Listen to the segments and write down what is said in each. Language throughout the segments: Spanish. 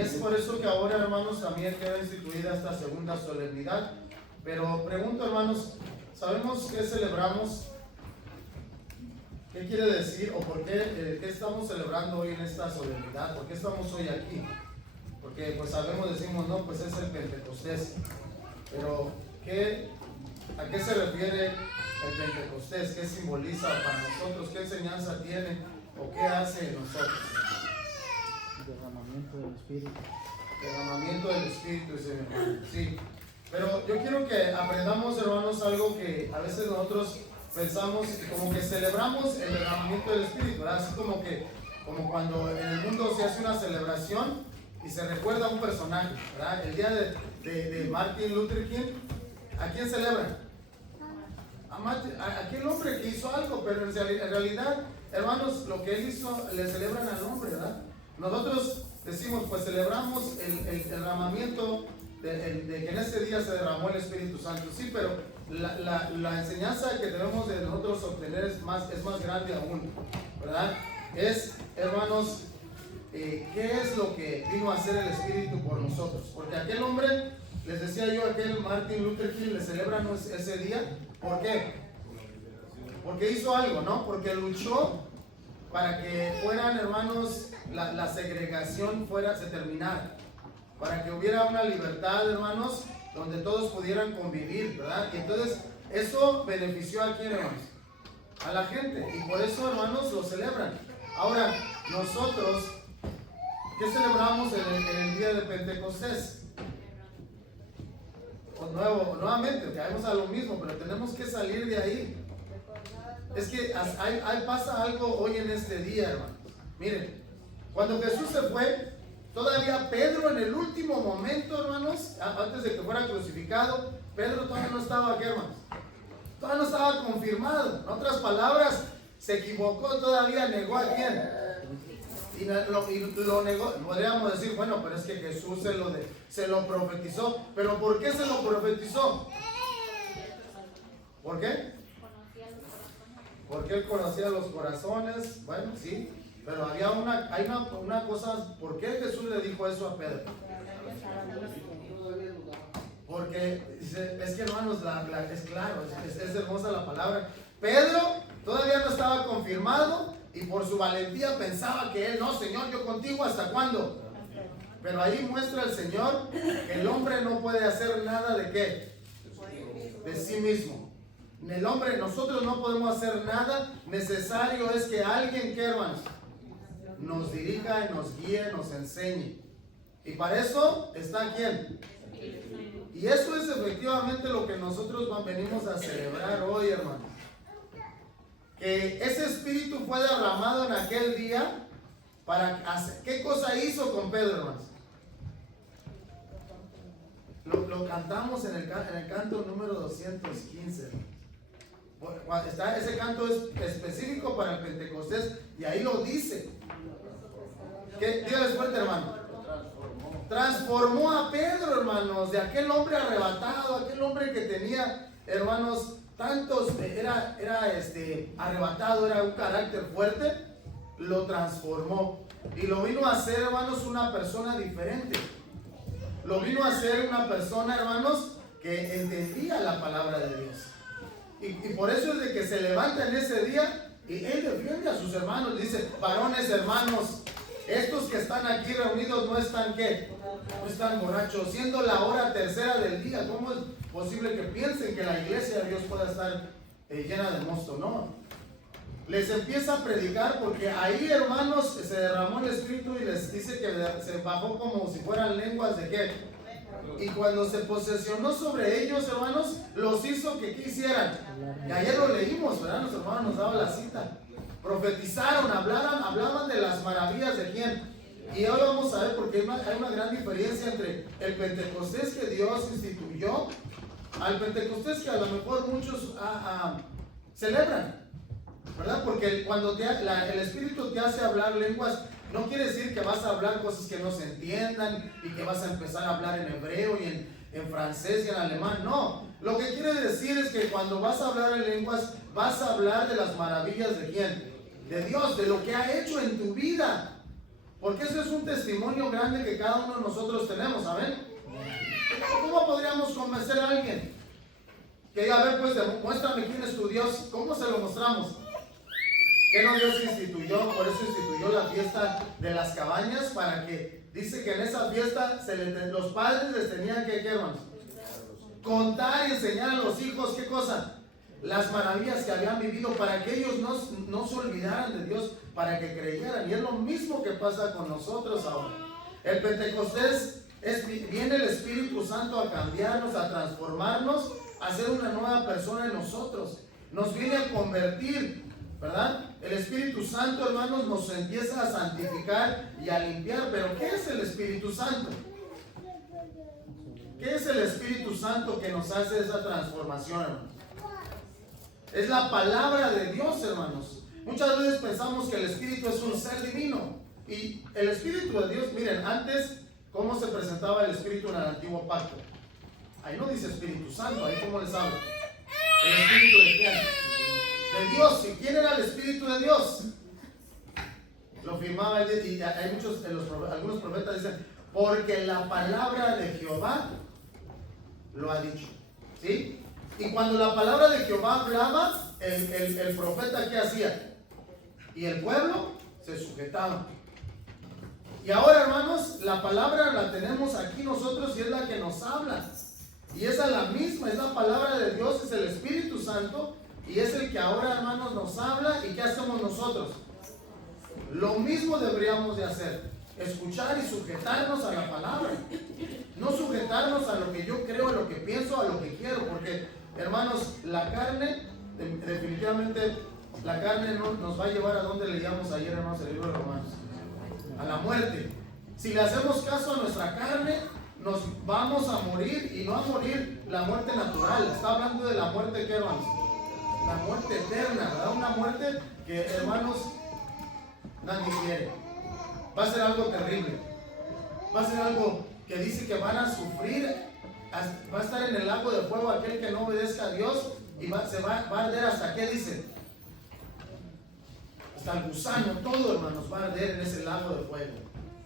es por eso que ahora, hermanos, también queda instituida esta segunda solemnidad. Pero pregunto, hermanos, ¿sabemos qué celebramos? ¿Qué quiere decir o por qué estamos celebrando hoy en esta solemnidad? ¿Por qué estamos hoy aquí? Porque pues sabemos, decimos, no, pues es el Pentecostés. Pero ¿a qué se refiere el Pentecostés? ¿Qué simboliza para nosotros? ¿Qué enseñanza tiene o qué hace en nosotros? Derramamiento del Espíritu. Derramamiento del Espíritu, dice mi hermano. Sí. Pero yo quiero que aprendamos, hermanos, algo que a veces nosotros pensamos como que celebramos el derramamiento del Espíritu, ¿verdad? Así como cuando en el mundo se hace una celebración y se recuerda a un personaje, ¿verdad? El día de Martin Luther King, ¿a quién celebran? A aquel hombre que hizo algo, pero en realidad, hermanos, lo que él hizo le celebran al hombre, ¿verdad? Nosotros decimos, pues celebramos el derramamiento de que en ese día se derramó el Espíritu Santo, sí, pero la enseñanza que debemos de nosotros obtener es más grande aún, ¿verdad? Es, hermanos, ¿qué es lo que vino a hacer el Espíritu por nosotros? Porque aquel hombre, les decía yo, aquel Martin Luther King, le celebran ese día. ¿Por qué? Porque hizo algo, ¿no? Porque luchó para que fueran, hermanos, la segregación se terminara, para que hubiera una libertad, hermanos, donde todos pudieran convivir, ¿verdad? Y entonces eso benefició a quién, hermanos, a la gente, y por eso, hermanos, lo celebran. Ahora, nosotros, ¿qué celebramos en el día de Pentecostés? Nuevamente, caemos a lo mismo, pero tenemos que salir de ahí. Es que ahí pasa algo hoy en este día, hermanos. Miren, cuando Jesús se fue, todavía Pedro en el último momento, hermanos, antes de que fuera crucificado, Pedro todavía no estaba aquí, hermanos. Todavía no estaba confirmado. En otras palabras, se equivocó, todavía negó a quién. Y lo negó. Podríamos decir, bueno, pero es que Jesús se lo profetizó. ¿Pero por qué se lo profetizó? ¿Por qué? Porque él conocía los corazones. Bueno, sí. Pero hay una cosa. ¿Por qué Jesús le dijo eso a Pedro? Porque es que, hermanos, es claro, es hermosa la palabra. Pedro todavía no estaba confirmado y por su valentía pensaba que él, no, Señor, yo contigo, ¿hasta cuándo? Pero ahí muestra el Señor que el hombre no puede hacer nada de qué, de sí mismo. El hombre, nosotros no podemos hacer nada. Necesario es que alguien, ¿qué, hermanos?, nos dirija, nos guíe, nos enseñe. Y para eso está ¿quién? Y eso es efectivamente lo que nosotros venimos a celebrar hoy, hermanos. Que ese espíritu fue derramado en aquel día para hacer. ¿Qué cosa hizo con Pedro, hermanos? Lo cantamos en el canto número 215. Ese canto es específico para el Pentecostés y ahí lo dice. Dígales fuerte, hermano. Transformó a Pedro, hermanos, de aquel hombre arrebatado, aquel hombre que tenía, hermanos, tantos, era arrebatado, era un carácter fuerte, lo transformó y lo vino a hacer, hermanos, una persona diferente. Lo vino a hacer una persona, hermanos, que entendía la palabra de Dios. Y por eso es de que se levanta en ese día y él defiende a sus hermanos. Dice, varones, hermanos, estos que están aquí reunidos no están ¿qué? No están borrachos, siendo la hora tercera del día. ¿Cómo es posible que piensen que la iglesia de Dios pueda estar llena de mosto? No. Les empieza a predicar porque ahí, hermanos, se derramó el Espíritu y les dice que se bajó como si fueran lenguas de ¿qué? Y cuando se posesionó sobre ellos, hermanos, los hizo que ¿qué hicieran? Y ayer lo leímos, ¿verdad? Nuestro hermano nos daba la cita. Profetizaron, hablaban de las maravillas de quién. Y hoy vamos a ver porque hay una gran diferencia entre el Pentecostés que Dios instituyó al Pentecostés que a lo mejor muchos celebran, ¿verdad? Porque cuando el Espíritu te hace hablar lenguas, no quiere decir que vas a hablar cosas que no se entiendan y que vas a empezar a hablar en hebreo y en francés y en alemán. No, lo que quiere decir es que cuando vas a hablar en lenguas, vas a hablar de las maravillas de quién, de Dios, de lo que ha hecho en tu vida. Porque eso es un testimonio grande que cada uno de nosotros tenemos, ¿saben? ¿Cómo podríamos convencer a alguien? Que diga, a ver, pues muéstrame quién es tu Dios. ¿Cómo se lo mostramos? ¿Qué no Dios instituyó? Por eso instituyó la fiesta de las cabañas, para que, dice que en esa fiesta los padres les tenían que, ¿qué, hermanos? Contar y enseñar a los hijos, ¿qué cosa? Las maravillas que habían vivido, para que ellos no se olvidaran de Dios, para que creyeran. Y es lo mismo que pasa con nosotros ahora. El Pentecostés viene el Espíritu Santo a cambiarnos, a transformarnos, a ser una nueva persona en nosotros. Nos viene a convertir, ¿verdad? El Espíritu Santo, hermanos, nos empieza a santificar y a limpiar. Pero ¿qué es el Espíritu Santo? ¿Qué es el Espíritu Santo que nos hace esa transformación, hermanos? Es la palabra de Dios, hermanos. Muchas veces pensamos que el Espíritu es un ser divino. Y el Espíritu de Dios, miren, antes, ¿cómo se presentaba el Espíritu en el Antiguo Pacto? Ahí no dice Espíritu Santo, ahí ¿cómo les habla? ¿El Espíritu de quién? De Dios. ¿Y quién era el Espíritu de Dios? Lo firmaba él, y hay muchos, algunos profetas dicen, porque la palabra de Jehová lo ha dicho. ¿Sí? Y cuando la palabra de Jehová hablaba, el profeta, ¿qué hacía? Y el pueblo se sujetaba. Y ahora, hermanos, la palabra la tenemos aquí nosotros y es la que nos habla. Y esa es la misma, es la palabra de Dios, es el Espíritu Santo, y es el que ahora, hermanos, nos habla. ¿Y qué hacemos nosotros? Lo mismo deberíamos de hacer, escuchar y sujetarnos a la palabra. No sujetarnos a lo que yo creo, a lo que pienso, a lo que quiero, porque, hermanos, la carne, definitivamente, la carne no nos va a llevar a donde leíamos ayer, hermanos, el libro de Romanos, a la muerte. Si le hacemos caso a nuestra carne, nos vamos a morir, y no a morir la muerte natural. Está hablando de la muerte, ¿qué, hermanos? La muerte eterna, ¿verdad? Una muerte que, hermanos, nadie quiere. Va a ser algo terrible. Va a ser algo que dice que van a sufrir. Va a estar en el lago de fuego aquel que no obedezca a Dios, y va a arder hasta, ¿qué dice? Hasta el gusano, todo, hermanos, va a arder en ese lago de fuego.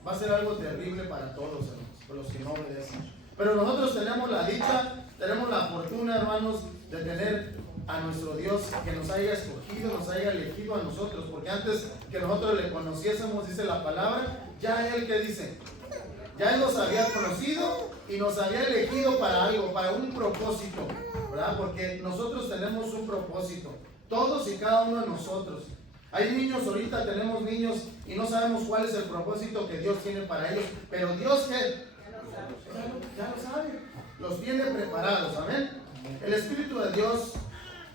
Va a ser algo terrible para todos, hermanos, para los que no obedecen. Pero nosotros tenemos la dicha, tenemos la fortuna, hermanos, de tener a nuestro Dios que nos haya escogido, nos haya elegido a nosotros, porque antes que nosotros le conociésemos, dice la palabra, ya Él, ¿qué dice? Ya Él nos había conocido y nos había elegido para algo, para un propósito, ¿verdad? Porque nosotros tenemos un propósito, todos y cada uno de nosotros. Hay niños, ahorita tenemos niños y no sabemos cuál es el propósito que Dios tiene para ellos, pero Dios, ¿qué? Ya lo sabe, los tiene preparados, amén. El Espíritu de Dios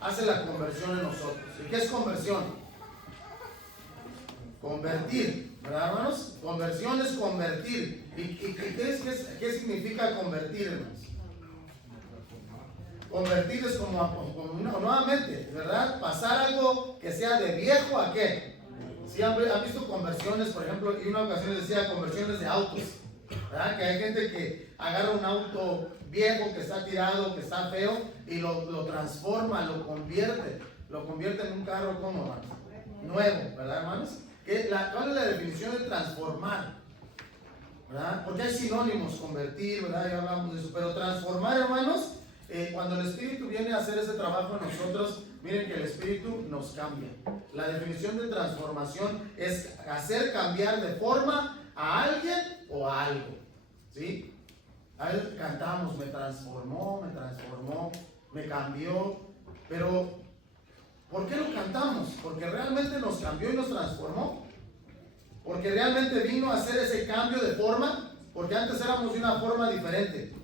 hace la conversión en nosotros. ¿Y qué es conversión? Convertir, ¿verdad, hermanos? Conversión es convertir. ¿Y qué significa convertir, hermanos? Convertir es como nuevamente, ¿verdad? Pasar algo que sea de viejo a qué. Si han visto conversiones, por ejemplo, y una ocasión decía conversiones de autos, ¿verdad? Que hay gente que agarra un auto viejo que está tirado, que está feo, y lo transforma, lo convierte en un carro como, hermanos, nuevo, ¿verdad, hermanos? ¿Cuál es la definición de transformar? ¿Verdad? Porque hay sinónimos, convertir, ¿verdad? Ya hablamos de eso, pero transformar, hermanos, cuando el Espíritu viene a hacer ese trabajo en nosotros, miren que el Espíritu nos cambia. La definición de transformación es hacer cambiar de forma a alguien o a algo, ¿sí? A él cantamos, me transformó, me cambió, pero ¿por qué lo cantamos? Porque realmente nos cambió y nos transformó, porque realmente vino a hacer ese cambio de forma, porque antes éramos de una forma diferente,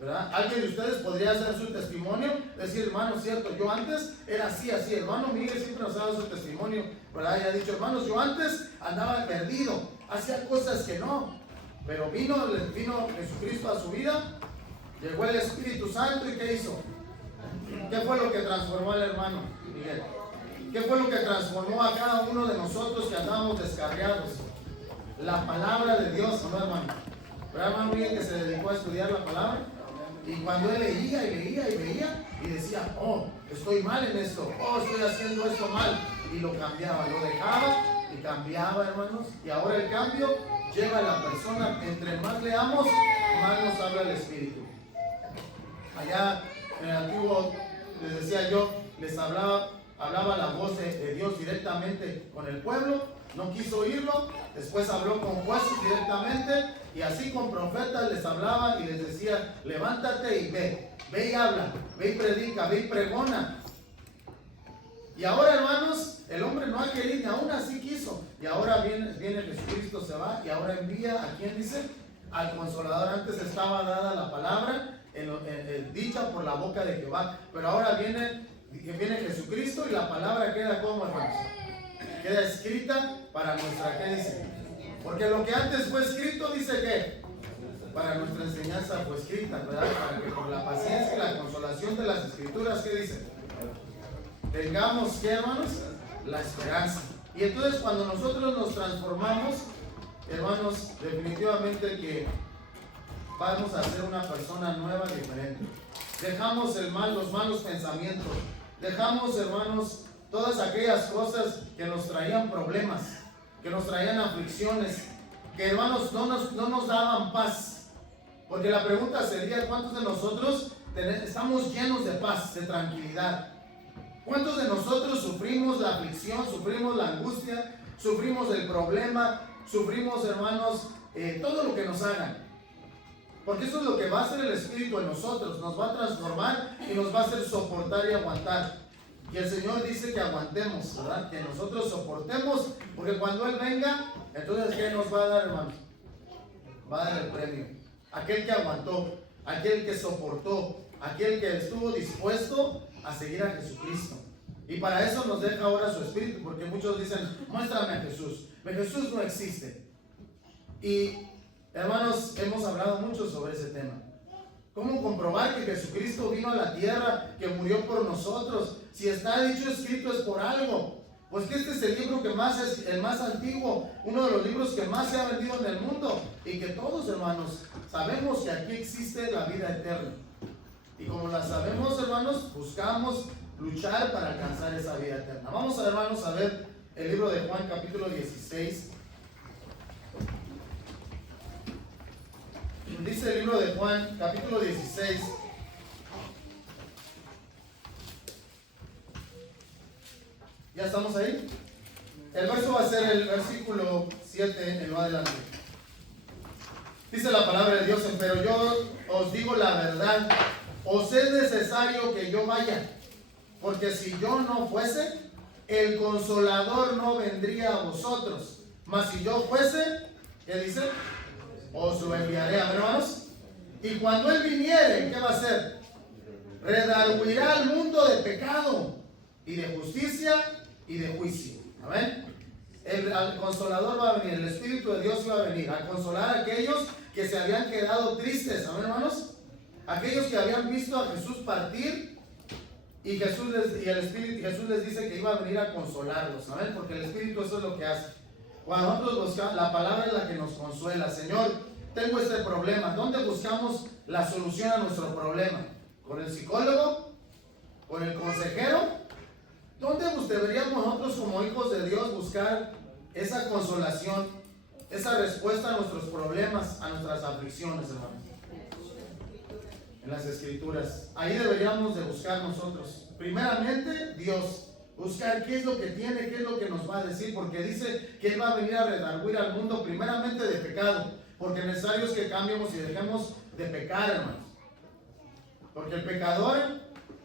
¿verdad? Alguien de ustedes podría hacer su testimonio, decir, hermano, cierto, yo antes era así, hermano Miguel siempre nos ha dado su testimonio, ¿verdad? Y ha dicho, hermanos, yo antes andaba perdido, hacía cosas que no, pero vino Jesucristo a su vida, llegó el Espíritu Santo, y ¿qué hizo? ¿Qué fue lo que transformó al hermano Miguel? ¿Qué fue lo que transformó a cada uno de nosotros que andábamos descarriados? La palabra de Dios, ¿no, hermano? Pero hermano Miguel, que se dedicó a estudiar la palabra, y cuando él leía y leía y veía, y decía, oh, estoy mal en esto, oh, estoy haciendo esto mal, y lo cambiaba, lo dejaba y cambiaba, hermanos. Y ahora el cambio llega a la persona. Entre más leamos, más nos habla el Espíritu. Allá en el antiguo, les decía yo, les hablaba la voz de Dios directamente con el pueblo. No quiso oírlo. Después habló con jueces directamente. Y así con profetas les hablaba y les decía: levántate y ve y habla, ve y predica, ve y pregona. Y ahora, hermanos, el hombre no ha querido, ni aún así quiso. Y ahora viene Jesucristo, se va y ahora envía a quién dice, al Consolador. Antes estaba dada la palabra dicha por la boca de Jehová, pero ahora viene Jesucristo y la palabra queda como, hermanos, queda escrita para nuestra, ¿qué dice? Porque lo que antes fue escrito, dice que para nuestra enseñanza fue escrita, ¿verdad? Para que por la paciencia y la consolación de las Escrituras, ¿qué dice? Tengamos, ¿qué, hermanos? La esperanza. Y entonces cuando nosotros nos transformamos, hermanos, definitivamente que vamos a ser una persona nueva, diferente. Dejamos los malos pensamientos. Dejamos, hermanos, todas aquellas cosas que nos traían problemas, que nos traían aflicciones, que, hermanos, no nos daban paz. Porque la pregunta sería: ¿cuántos de nosotros estamos llenos de paz, de tranquilidad? ¿Cuántos de nosotros sufrimos la aflicción, sufrimos la angustia, sufrimos el problema, sufrimos, hermanos, todo lo que nos hagan? Porque eso es lo que va a hacer el Espíritu en nosotros, nos va a transformar y nos va a hacer soportar y aguantar. Y el Señor dice que aguantemos, ¿verdad? Que nosotros soportemos, porque cuando Él venga, entonces ¿qué nos va a dar, hermanos? Va a dar el premio. Aquel que aguantó, aquel que soportó, aquel que estuvo dispuesto a seguir a Jesucristo. Y para eso nos deja ahora su Espíritu, porque muchos dicen: muéstrame a Jesús. Pero Jesús no existe. Y, hermanos, hemos hablado mucho sobre ese tema. ¿Cómo comprobar que Jesucristo vino a la tierra, que murió por nosotros? Si está dicho, escrito, es por algo. Pues que este es el libro que más es el más antiguo, uno de los libros que más se ha vendido en el mundo, y que todos, hermanos, sabemos que aquí existe la vida eterna. Y como la sabemos, hermanos, buscamos luchar para alcanzar esa vida eterna. Vamos, hermanos, a ver el libro de Juan, capítulo 16. Dice el libro de Juan, capítulo 16. ¿Ya estamos ahí? El verso va a ser el versículo 7 en lo adelante. Dice la palabra de Dios: pero yo os digo la verdad, os es necesario que yo vaya, porque si yo no fuese, el Consolador no vendría a vosotros. Mas si yo fuese, ¿qué dice? Os lo enviaré. A ver, hermanos. Y cuando Él viniere, ¿qué va a hacer? Redarguirá al mundo de pecado y de justicia y de juicio. Amén. El Consolador va a venir, el Espíritu de Dios va a venir a consolar a aquellos que se habían quedado tristes. Amén, hermanos. Aquellos que habían visto a Jesús partir, y Jesús les dice que iba a venir a consolarlos. Amén. Porque el Espíritu eso es lo que hace. Cuando nosotros buscamos, la palabra es la que nos consuela. Señor, tengo este problema. ¿Dónde buscamos la solución a nuestro problema? ¿Con el psicólogo? ¿Con el consejero? ¿Dónde deberíamos nosotros como hijos de Dios buscar esa consolación, esa respuesta a nuestros problemas, a nuestras aflicciones, hermanos? En las Escrituras. Ahí deberíamos de buscar nosotros. Primeramente, Dios. Buscar qué es lo que tiene, qué es lo que nos va a decir, porque dice que Él va a venir a redarguir al mundo primeramente de pecado, porque necesario es que cambiemos y dejemos de pecar, hermanos. Porque el pecador,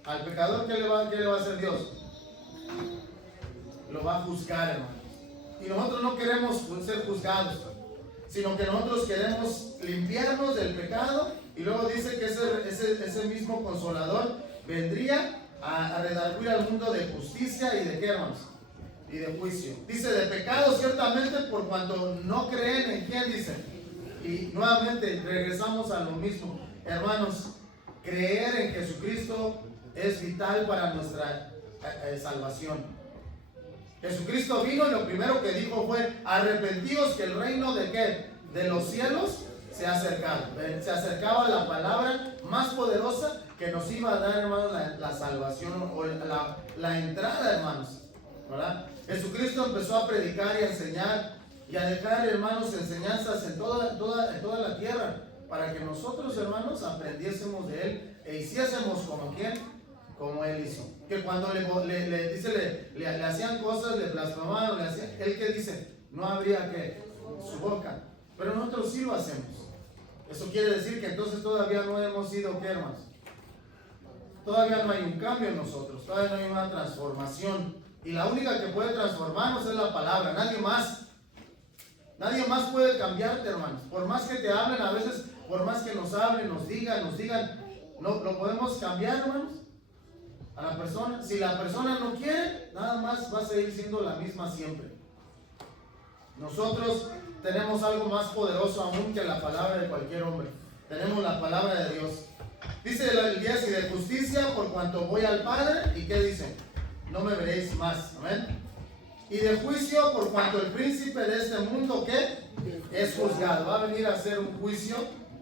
al pecador, ¿qué le va a hacer Dios? Lo va a juzgar, hermanos. Y nosotros no queremos ser juzgados, sino que nosotros queremos limpiarnos del pecado, y luego dice que ese mismo Consolador vendría a redarguir al mundo de justicia y de qué, hermanos, y de juicio. Dice de pecado ciertamente por cuanto no creen en quién, dice. Y nuevamente regresamos a lo mismo, hermanos. Creer en Jesucristo es vital para nuestra salvación. Jesucristo vino y lo primero que dijo fue: arrepentíos que el reino de qué, de los cielos se ha acercado. Se acercaba la palabra más poderosa que nos iba a dar, hermanos, la salvación o la entrada, hermanos, ¿verdad? Jesucristo empezó a predicar y a enseñar y a dejar, hermanos, enseñanzas en toda la tierra, para que nosotros, hermanos, aprendiésemos de Él e hiciésemos como quien, como Él hizo. Que cuando le hacían cosas, le blasfemaban, Él que dice, no habría que su boca, pero nosotros sí lo hacemos. Eso quiere decir que entonces todavía no hemos sido, ¿qué, hermanos? Todavía no hay un cambio en nosotros, todavía no hay una transformación. Y la única que puede transformarnos es la palabra, nadie más. Nadie más puede cambiarte, hermanos. Por más que te hablen, a veces, por más que nos hablen, nos digan, no lo podemos cambiar, hermanos, a la persona. Si la persona no quiere, nada más va a seguir siendo la misma siempre. Nosotros tenemos algo más poderoso aún que la palabra de cualquier hombre. Tenemos la palabra de Dios. Dice el 10, y de justicia por cuanto voy al Padre, ¿y qué dice? No me veréis más, amén. Y de juicio por cuanto el príncipe de este mundo, ¿qué? Es juzgado. Va a venir a hacer un juicio,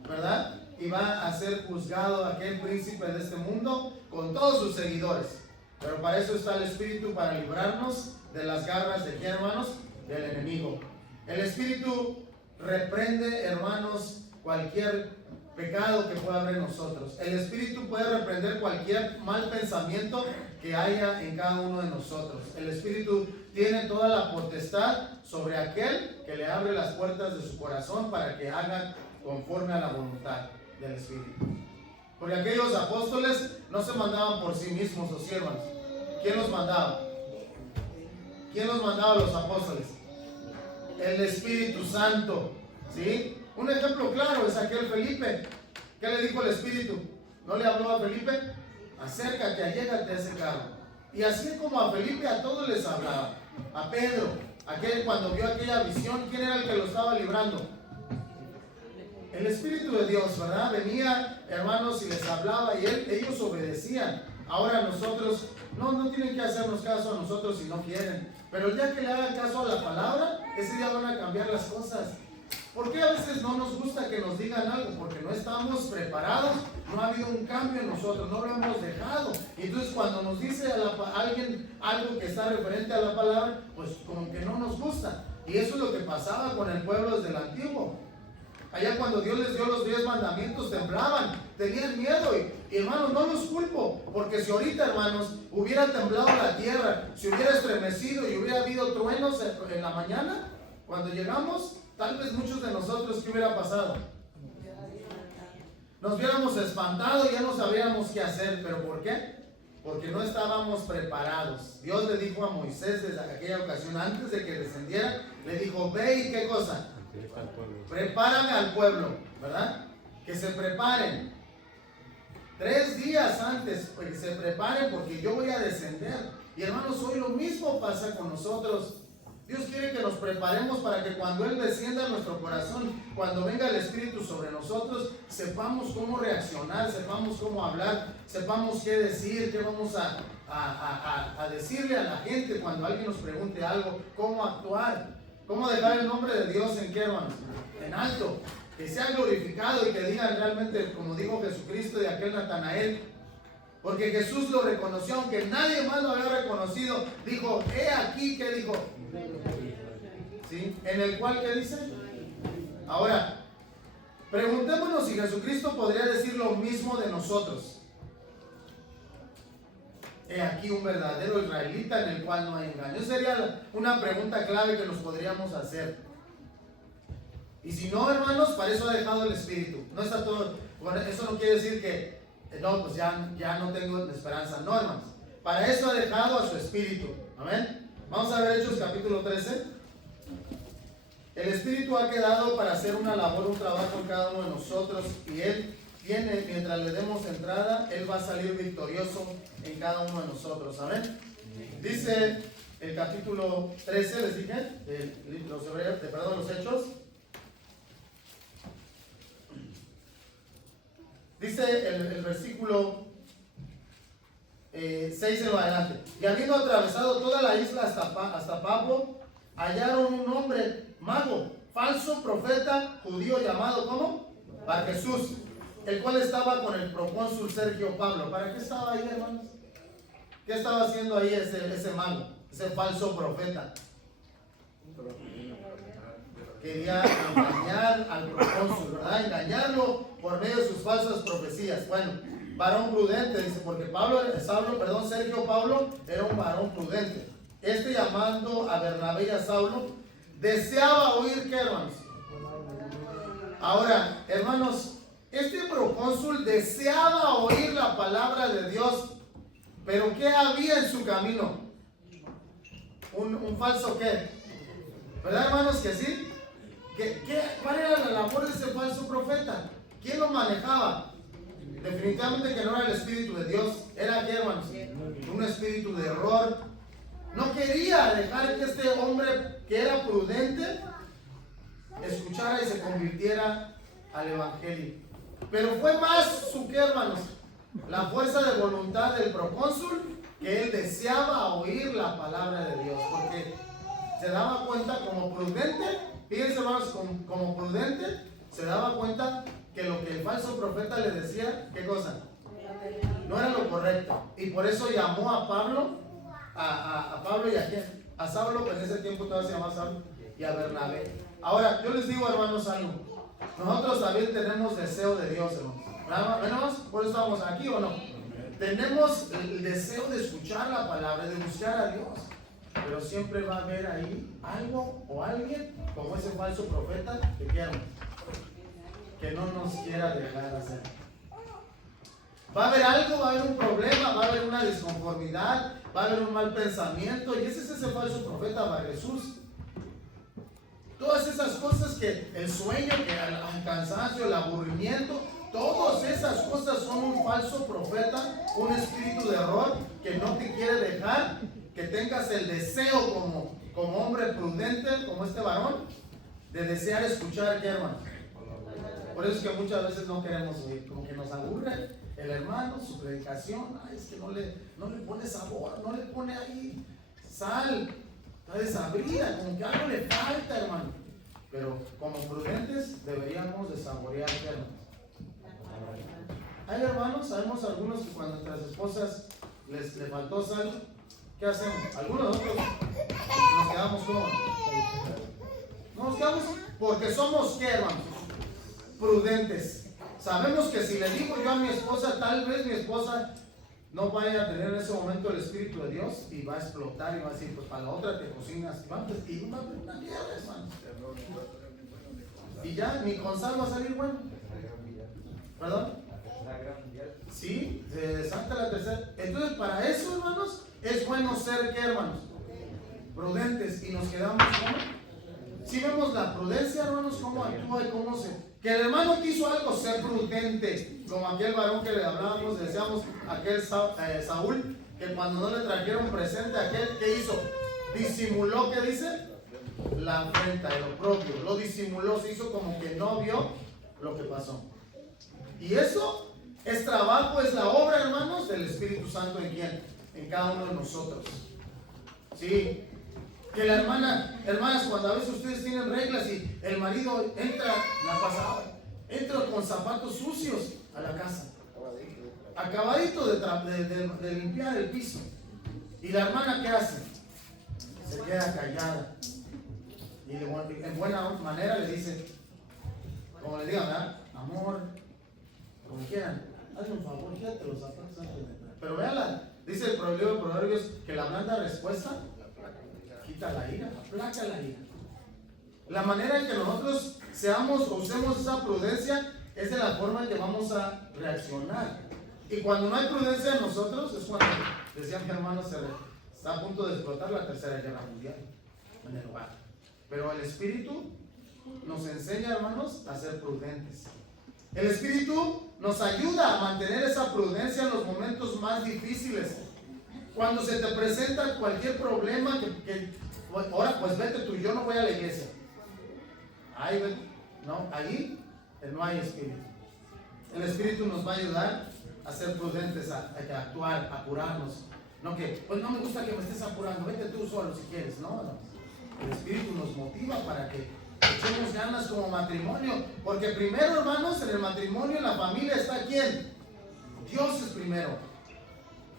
¿verdad? Y va a ser juzgado aquel príncipe de este mundo con todos sus seguidores. Pero para eso está el Espíritu, para librarnos de las garras de ¿quién, hermanos? Del enemigo. El Espíritu reprende, hermanos, cualquier pecado que pueda haber en nosotros. El Espíritu puede reprender cualquier mal pensamiento que haya en cada uno de nosotros. El Espíritu tiene toda la potestad sobre aquel que le abre las puertas de su corazón para que haga conforme a la voluntad del Espíritu. Porque aquellos apóstoles no se mandaban por sí mismos, los siervos. ¿Quién los mandaba? ¿Quién los mandaba a los apóstoles? El Espíritu Santo, ¿sí? Un ejemplo claro es aquel Felipe. ¿Qué le dijo el Espíritu? ¿No le habló a Felipe? Acércate, allégate a ese carro. Y así como a Felipe, a todos les hablaba. A Pedro, aquel cuando vio aquella visión, ¿quién era el que lo estaba librando? El Espíritu de Dios, ¿verdad? Venía, hermanos, y les hablaba y ellos obedecían. Ahora nosotros, no tienen que hacernos caso a nosotros si no quieren. Pero el día que le hagan caso a la palabra, ese día van a cambiar las cosas. ¿Por qué a veces no nos gusta que nos digan algo? Porque no estamos preparados, no ha habido un cambio en nosotros, no lo hemos dejado. Y entonces cuando nos dice a alguien algo que está referente a la palabra, pues como que no nos gusta. Y eso es lo que pasaba con el pueblo desde el antiguo. Allá cuando Dios les dio los 10 mandamientos temblaban, tenían miedo y hermanos, no los culpo, porque si ahorita, hermanos, hubiera temblado la tierra, si hubiera estremecido y hubiera habido truenos en la mañana, cuando llegamos, tal vez muchos de nosotros, ¿qué hubiera pasado? Nos hubiéramos espantado y ya no sabríamos qué hacer. ¿Pero por qué? Porque no estábamos preparados. Dios le dijo a Moisés desde aquella ocasión, antes de que descendiera, le dijo, ve y ¿qué cosa? Prepárame al pueblo, ¿verdad? Que se preparen. 3 días antes, que se preparen porque yo voy a descender. Y hermanos, hoy lo mismo pasa con nosotros. Dios quiere que nos preparemos para que cuando Él descienda a nuestro corazón, cuando venga el Espíritu sobre nosotros, sepamos cómo reaccionar, sepamos cómo hablar, sepamos qué decir, qué vamos a decirle a la gente cuando alguien nos pregunte algo, cómo actuar, cómo dejar el nombre de Dios en qué, hermanos, en alto, que sea glorificado y que digan realmente, como dijo Jesucristo de aquel Natanael. Porque Jesús lo reconoció, aunque nadie más lo había reconocido. Dijo, he aquí, ¿qué dijo? ¿Sí? En el cual, ¿qué dice? Ahora, preguntémonos si Jesucristo podría decir lo mismo de nosotros. He aquí un verdadero israelita en el cual no hay engaño. Esa sería una pregunta clave que nos podríamos hacer. Y si no, hermanos, para eso ha dejado el Espíritu. No está todo. Bueno, eso no quiere decir que no, pues ya no tengo esperanza. No, hermanos. Para eso ha dejado a su Espíritu. Amén. Vamos a ver Hechos capítulo 13. El Espíritu ha quedado para hacer una labor, un trabajo en cada uno de nosotros. Y Él tiene, mientras le demos entrada, Él va a salir victorioso en cada uno de nosotros. Amén. Dice el capítulo 13, les dije, los Hechos. Dice el versículo 6 en lo adelante. Y habiendo atravesado toda la isla hasta Pablo, hallaron un hombre mago, falso profeta judío llamado ¿cómo? Bar Jesús, el cual estaba con el procónsul Sergio Pablo. ¿Para qué estaba ahí, hermanos? ¿Qué estaba haciendo ahí ese mago? ese falso profeta. Quería engañar al procónsul, ¿verdad? Engañarlo por medio de sus falsas profecías. Bueno, varón prudente, dice, porque Sergio Pablo era un varón prudente. Llamando a Bernabé y a Saulo, deseaba oír, ¿qué, hermanos? Ahora, hermanos, este procónsul deseaba oír la palabra de Dios, pero ¿qué había en su camino? Un falso qué, ¿verdad, hermanos? Que sí. ¿Cuál era la labor de ese falso profeta? ¿Quién lo manejaba? Definitivamente que no era el Espíritu de Dios. ¿Era qué, hermanos? Un espíritu de error. No quería dejar que este hombre que era prudente escuchara y se convirtiera al Evangelio. Pero fue más su qué, hermanos, la fuerza de voluntad del procónsul, que él deseaba oír la palabra de Dios, porque se daba cuenta como prudente. Fíjense, hermanos, como prudente, se daba cuenta que lo que el falso profeta le decía, ¿qué cosa? No era lo correcto. Y por eso llamó a Pablo, a Pablo y a quién? A Saulo, que en ese tiempo todavía se llamaba Saulo, y a Bernabé. Ahora, yo les digo, hermanos, algo. Nosotros también tenemos deseo de Dios, hermanos. ¿Hermanos? ¿Por eso estamos aquí o no? Tenemos el deseo de escuchar la palabra, de buscar a Dios. Pero siempre va a haber ahí algo o alguien, como ese falso profeta, que no nos quiera dejar hacer. Va a haber algo, va a haber un problema, va a haber una disconformidad, va a haber un mal pensamiento, y ese es ese falso profeta Bar Jesús. Todas esas cosas, que el sueño, que el cansancio, el aburrimiento, todas esas cosas son un falso profeta, un espíritu de error que no te quiere dejar que tengas el deseo como hombre prudente, como este varón, de desear escuchar, ¿qué, hermano? Por eso es que muchas veces no queremos oír, como que nos aburre el hermano, su predicación. Ay, es que no le pone sabor, no le pone ahí sal, está desabrida, como que algo le falta, hermano. Pero como prudentes deberíamos de saborear, hermanos. Hay hermanos, sabemos algunos que cuando nuestras esposas les faltó sal, ¿qué hacemos? Algunos de nosotros nos quedamos como, no nos quedamos porque somos, ¿qué, hermanos? Prudentes. Sabemos que si le digo yo a mi esposa, tal vez mi esposa no vaya a tener en ese momento el Espíritu de Dios y va a explotar y va a decir, pues para la otra te cocinas y va a haber una guerra, hermanos. Y ya ni con sal va a salir bueno. ¿Perdón? Sí, se salta la tercera. Entonces, para eso, hermanos, es bueno ser, ¿qué, hermanos? Prudentes. Y nos quedamos como. Si vemos la prudencia, hermanos, cómo actúa y cómo se. Que el hermano quiso algo, ser prudente. Como aquel varón que le hablábamos, decíamos, aquel Saúl, que cuando no le trajeron presente, aquel que hizo, disimuló, ¿qué dice? La afrenta, el oprobio, lo disimuló, se hizo como que no vio lo que pasó. Y eso es trabajo, es la obra, hermanos, del Espíritu Santo. ¿En quién? En cada uno de nosotros. Sí. Que la hermanas, cuando a veces ustedes tienen reglas y el marido entra con zapatos sucios a la casa, acabadito de limpiar el piso, y la hermana, ¿qué hace? Se queda callada y en buena manera le dice, como le digan, ¿verdad? Amor, como quieran, hazme un favor, quédate los zapatos antes de entrar. Pero véala, dice el libro de Proverbios, que la blanda respuesta quita la ira, aplaca la ira. La manera en que nosotros seamos o usemos esa prudencia es de la forma en que vamos a reaccionar. Y cuando no hay prudencia en nosotros, es cuando, decía mi hermano, está a punto de explotar la Tercera Guerra Mundial en el hogar. Pero el Espíritu nos enseña, hermanos, a ser prudentes. El Espíritu nos ayuda a mantener esa prudencia en los momentos más difíciles. Cuando se te presenta cualquier problema, ahora pues vete tú, yo no voy a la iglesia. Ahí vete. No, allí no hay Espíritu. El Espíritu nos va a ayudar a ser prudentes, a actuar, a apurarnos. No que, pues no me gusta que me estés apurando, vete tú solo si quieres. No. El Espíritu nos motiva para que echemos ganas como matrimonio. Porque primero, hermanos, en el matrimonio, en la familia, está ¿quién? Dios es primero.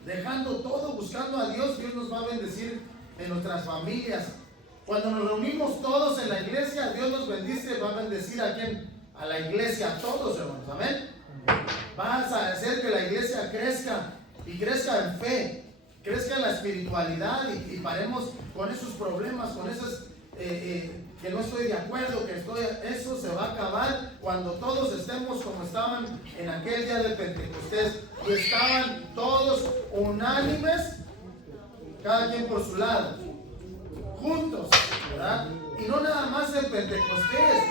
Dejando todo, buscando a Dios, Dios nos va a bendecir en nuestras familias. Cuando nos reunimos todos en la iglesia, Dios nos bendice, va a bendecir a quién, a la iglesia, a todos, hermanos, amén. Vas a hacer que la iglesia crezca y crezca en fe, crezca en la espiritualidad y paremos con esos problemas, con esas que no estoy de acuerdo, eso se va a acabar cuando todos estemos como estaban en aquel día de Pentecostés y estaban todos unánimes, cada quien por su lado, juntos, ¿verdad? Y no nada más en Pentecostés,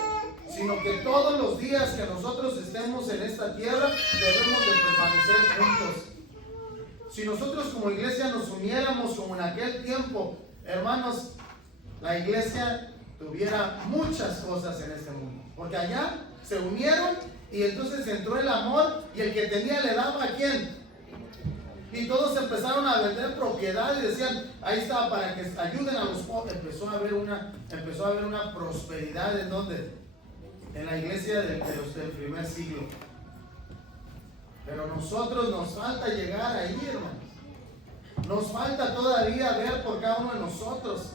sino que todos los días que nosotros estemos en esta tierra debemos de permanecer juntos. Si nosotros como iglesia nos uniéramos como en aquel tiempo, hermanos, la iglesia tuviera muchas cosas en este mundo, porque allá se unieron y entonces entró el amor y el que tenía le daba a quién, y todos empezaron a vender propiedad y decían, ahí está, para que ayuden a los pobres. Empezó a haber una prosperidad. ¿En dónde? En la iglesia del primer siglo. Pero nosotros nos falta llegar ahí, hermanos. Nos falta todavía ver por cada uno de nosotros.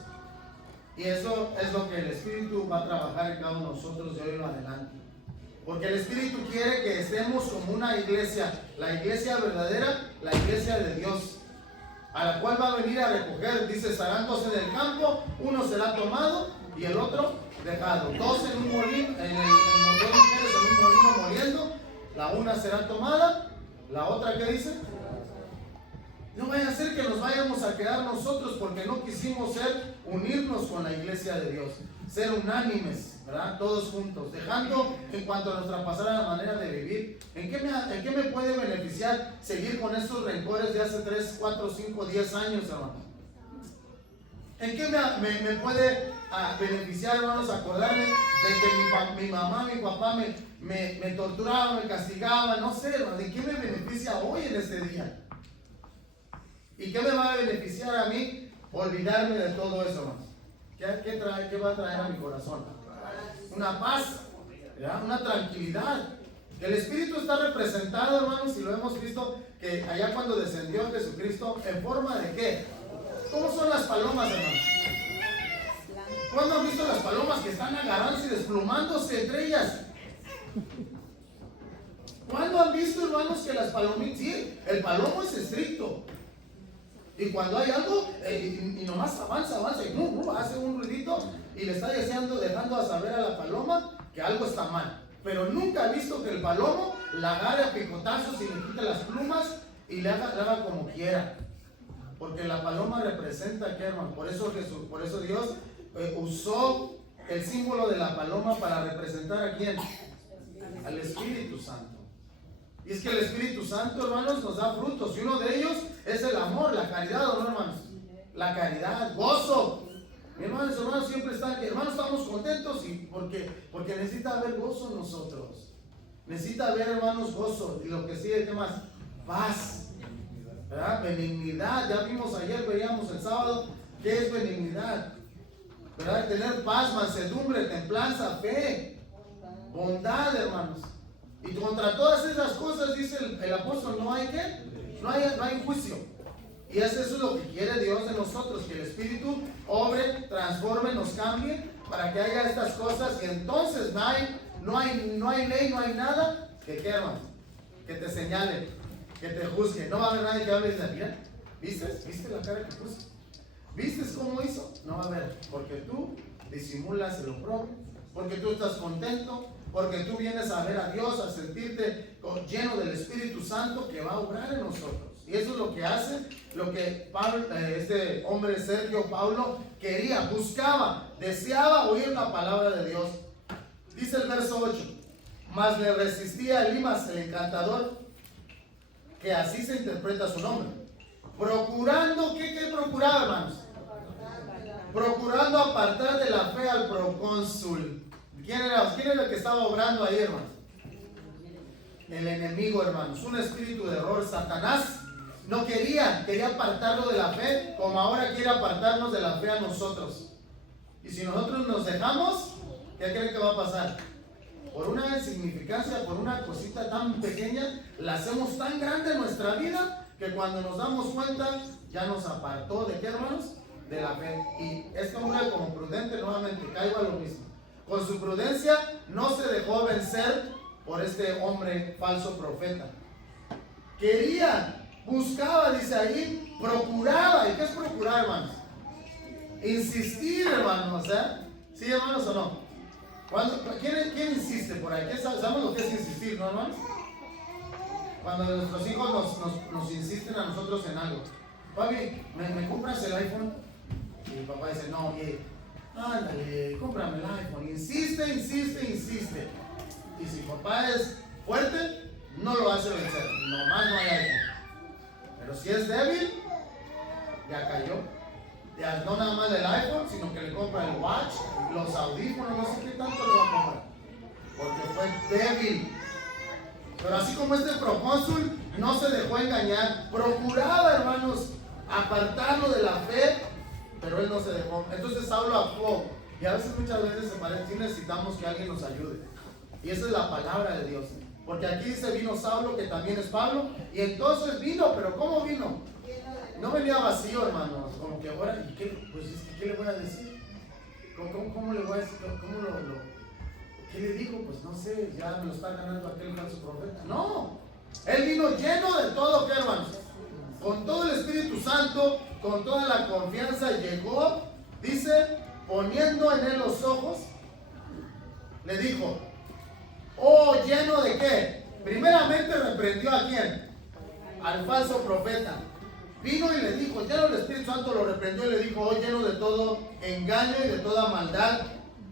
Y eso es lo que el Espíritu va a trabajar en cada uno de nosotros de hoy en adelante. Porque el Espíritu quiere que estemos como una iglesia, la iglesia verdadera, la iglesia de Dios, a la cual va a venir a recoger. Dice, estarán dos en el campo, uno será tomado y el otro dejado. Dos en un molino, en un molino moliendo, la una será tomada, la otra, ¿qué dice? No vaya a ser que nos vayamos a quedar nosotros porque no quisimos unirnos con la iglesia de Dios, ser unánimes, ¿verdad? Todos juntos, dejando en cuanto a nuestra pasada manera de vivir. ¿En qué me puede beneficiar seguir con esos rencores de hace 3, 4, 5, 10 años, hermanos? ¿En qué me puede beneficiar, hermanos, acordarme de que mi mamá, mi papá me torturaban, me castigaban? No sé, hermanos, ¿de qué me beneficia hoy en este día? ¿Y qué me va a beneficiar a mí? Olvidarme de todo eso, hermanos. ¿Qué va a traer a mi corazón? Una paz, ¿verdad? Una tranquilidad. El Espíritu está representado, hermanos, y lo hemos visto que allá cuando descendió Jesucristo, ¿en forma de qué? ¿Cómo son las palomas, hermanos? ¿Cuándo han visto las palomas que están agarrándose y desplumándose entre ellas? ¿Cuándo han visto, hermanos, que las palomitas, sí, el palomo es estricto? Y cuando hay algo, y nomás avanza, y hace un ruidito y le está dejando a saber a la paloma que algo está mal. Pero nunca he visto que el palomo la agarre a picotazos y le quite las plumas y le haga como quiera. Porque la paloma representa, ¿qué, hermano? Por eso Dios usó el símbolo de la paloma para representar a quién? Al Espíritu Santo. Y es que el Espíritu Santo, hermanos, nos da frutos. Y uno de ellos es el amor, la caridad, ¿no, hermanos? La caridad, gozo. Mi hermanos, siempre están aquí. Hermanos, estamos contentos y porque necesita haber gozo en nosotros. Necesita haber, hermanos, gozo. Y lo que sigue, ¿qué más? Paz. ¿Verdad? Benignidad. Ya vimos ayer, veíamos el sábado, ¿qué es benignidad? ¿Verdad? Tener paz, mansedumbre, templanza, fe, bondad, hermanos. Y contra todas esas cosas, dice el apóstol, no hay juicio. Y eso es lo que quiere Dios de nosotros, que el Espíritu obre, transforme, nos cambie, para que haya estas cosas. Y entonces no hay ley, no hay nada que hermano, que te señale, que te juzgue. No va a haber nadie que hable y diga, mira, ¿viste la cara que puso? ¿Viste cómo hizo? No va a haber, porque tú disimulas el oprobio, porque tú estás contento, porque tú vienes a ver a Dios, a sentirte lleno del Espíritu Santo que va a obrar en nosotros. Y eso es lo que hace, lo que este hombre Sergio Paulo quería, buscaba, deseaba oír la palabra de Dios. Dice el verso 8, mas le resistía Elimas, el encantador, que así se interpreta su nombre, procurando, ¿qué procuraba, hermanos? Procurando apartar de la fe al procónsul. ¿Quién era el que estaba obrando ahí, hermanos? El enemigo, hermanos. Un espíritu de error. Satanás no quería apartarlo de la fe, como ahora quiere apartarnos de la fe a nosotros. Y si nosotros nos dejamos, ¿qué creen que va a pasar? Por una insignificancia, por una cosita tan pequeña, la hacemos tan grande en nuestra vida que cuando nos damos cuenta, ya nos apartó de qué, hermanos? de la fe. Y este hombre, como prudente, nuevamente caigo a lo mismo. Con su prudencia no se dejó vencer por este hombre falso profeta. Quería, buscaba, dice ahí, procuraba. ¿Y qué es procurar, hermanos? Insistir, hermanos, ¿sí, hermanos, o no? ¿Quién insiste por ahí? ¿Sabemos lo que es insistir, no, hermanos? Cuando nuestros hijos nos insisten a nosotros en algo. Papi, ¿me compras el iPhone? Y el papá dice, no, ándale, cómprame el iPhone. Insiste. Y si papá es fuerte, no lo hace vencer. Nomás no hay iPhone. Pero si es débil, ya cayó. Ya no nada más el iPhone, sino que le compra el watch, los audífonos, no sé qué tanto le va a comprar. Porque fue débil. Pero así como este procónsul no se dejó engañar, procuraba, hermanos, apartarlo de la fe, pero él no se dejó. Entonces Saulo actuó. Y a veces, muchas veces, sí necesitamos que alguien nos ayude. Y esa es la palabra de Dios. Porque aquí dice, vino Saulo, que también es Pablo. Y entonces vino, pero ¿cómo vino? No venía vacío, hermanos. Como que ahora, ¿y qué? Pues, ¿qué le voy a decir? ¿Cómo le voy a decir? ¿Qué le digo? Pues no sé, ya me lo está ganando aquel falso profeta. No, él vino lleno de todo, ¿qué, hermanos? Con todo el Espíritu Santo, con toda la confianza, llegó, dice, poniendo en él los ojos, le dijo, oh, lleno de qué. Primeramente reprendió a quién, al falso profeta. Vino y le dijo, lleno del Espíritu Santo, lo reprendió y le dijo, oh, lleno de todo engaño y de toda maldad.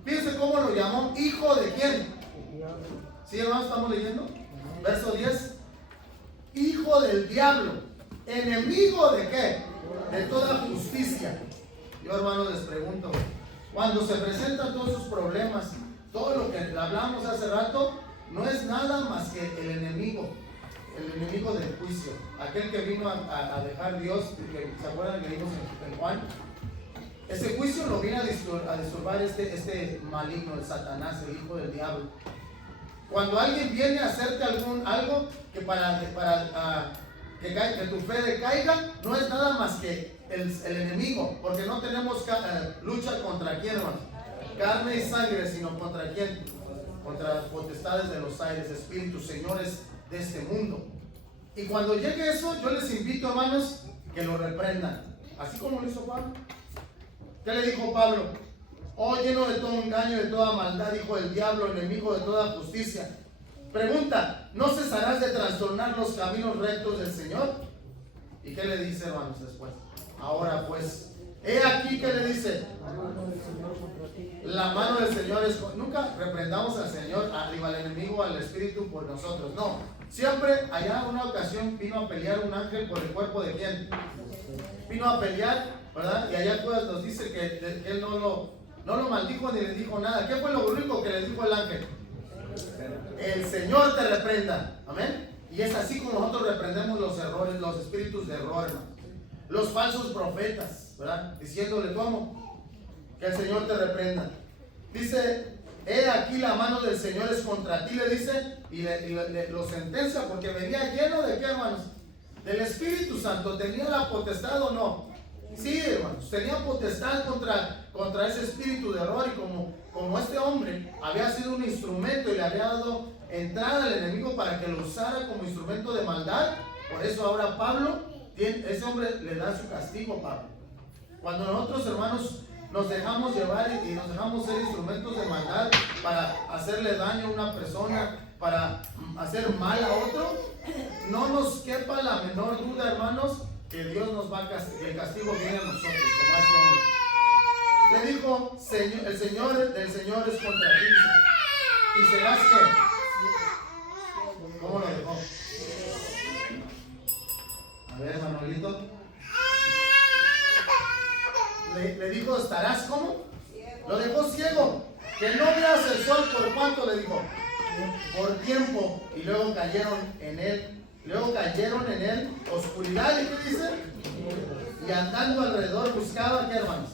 Fíjense cómo lo llamó, hijo de quién. ¿Sí, hermanos, estamos leyendo? Verso 10. Hijo del diablo, enemigo de qué, de toda justicia. Yo, hermanos, les pregunto, cuando se presentan todos sus problemas, todo lo que hablamos hace rato, no es nada más que el enemigo del juicio, aquel que vino a dejar Dios, que se acuerdan que leímos en Juan. Ese juicio lo viene a disturbar este maligno, el Satanás, el hijo del diablo. Cuando alguien viene a hacerte algo que para que tu fe decaiga, no es nada más que el enemigo, porque no tenemos lucha contra quién, hermano, carne y sangre, sino contra quién, contra las potestades de los aires, espíritus, señores de este mundo. Y cuando llegue eso, yo les invito, hermanos, que lo reprendan, así como lo hizo Pablo. ¿Qué le dijo Pablo? Oh, lleno de todo engaño y de toda maldad, hijo del diablo, enemigo de toda justicia. Pregunta, ¿no cesarás de trastornar los caminos rectos del Señor? ¿Y qué le dice, hermanos, después? Ahora pues, he aquí que le dice, la mano del Señor es... Nunca reprendamos al Señor, al enemigo, al espíritu por nosotros, no. Siempre, allá una ocasión vino a pelear un ángel por el cuerpo de quién. Vino a pelear, ¿verdad? Y allá pues nos dice que él no lo maldijo ni le dijo nada. ¿Qué fue lo único que le dijo el ángel? El Señor te reprenda. Amén. Y es así como nosotros reprendemos los errores, los espíritus de error, hermano. Los falsos profetas, ¿verdad? Diciéndole cómo. Que el Señor te reprenda. Dice, he aquí la mano del Señor es contra ti, le dice, y lo sentencia porque venía lleno de qué, hermanos. Del Espíritu Santo. ¿Tenía la potestad o no? Sí, hermanos, tenía potestad contra ese espíritu de error. Y como este hombre había sido un instrumento y le había dado entrada al enemigo para que lo usara como instrumento de maldad, por eso ahora Pablo, ese hombre le da su castigo, Pablo. Cuando nosotros, hermanos, nos dejamos llevar y nos dejamos ser instrumentos de maldad para hacerle daño a una persona, para hacer mal a otro, no nos quepa la menor duda, hermanos, que Dios nos va a castigar, el castigo viene a nosotros, como a ese hombre. Le dijo, el Señor del Señor es contra ti. ¿Y serás qué? ¿Cómo lo dejó? A ver, Manuelito. Le dijo, ¿estarás cómo? Lo dejó ciego. Que no veas el sol, ¿por cuánto? Le dijo. Por tiempo. Y luego cayeron en él oscuridad. ¿Y qué dice? Y andando alrededor buscaba, ¿qué, hermanos?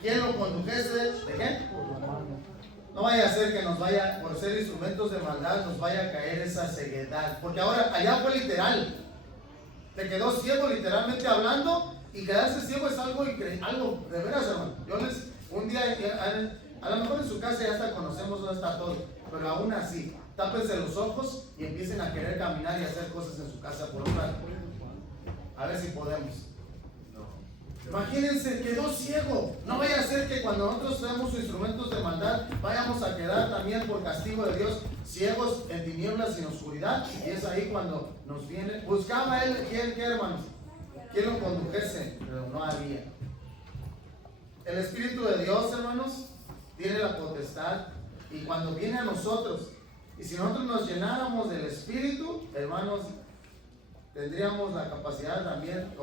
¿Quién lo condujese? ¿De qué? No vaya a ser que nos vaya, por ser instrumentos de maldad, nos vaya a caer esa ceguedad. Porque ahora, allá fue literal. Te quedó ciego, literalmente hablando, Y quedarse ciego es algo algo de veras, hermano. Un día, a lo mejor en su casa ya hasta conocemos dónde está todo, pero aún así, tápense los ojos y empiecen a querer caminar y hacer cosas en su casa por un rato. A ver si podemos. Imagínense, quedó ciego. No vaya a ser que cuando nosotros seamos instrumentos de maldad, vayamos a quedar también por castigo de Dios, ciegos en tinieblas y en oscuridad. Y es ahí cuando nos viene. Buscaba él, ¿qué, hermanos? ¿Quién lo condujese? Pero no había. El Espíritu de Dios, hermanos, tiene la potestad. Y cuando viene a nosotros, y si nosotros nos llenáramos del Espíritu, hermanos, tendríamos la capacidad también,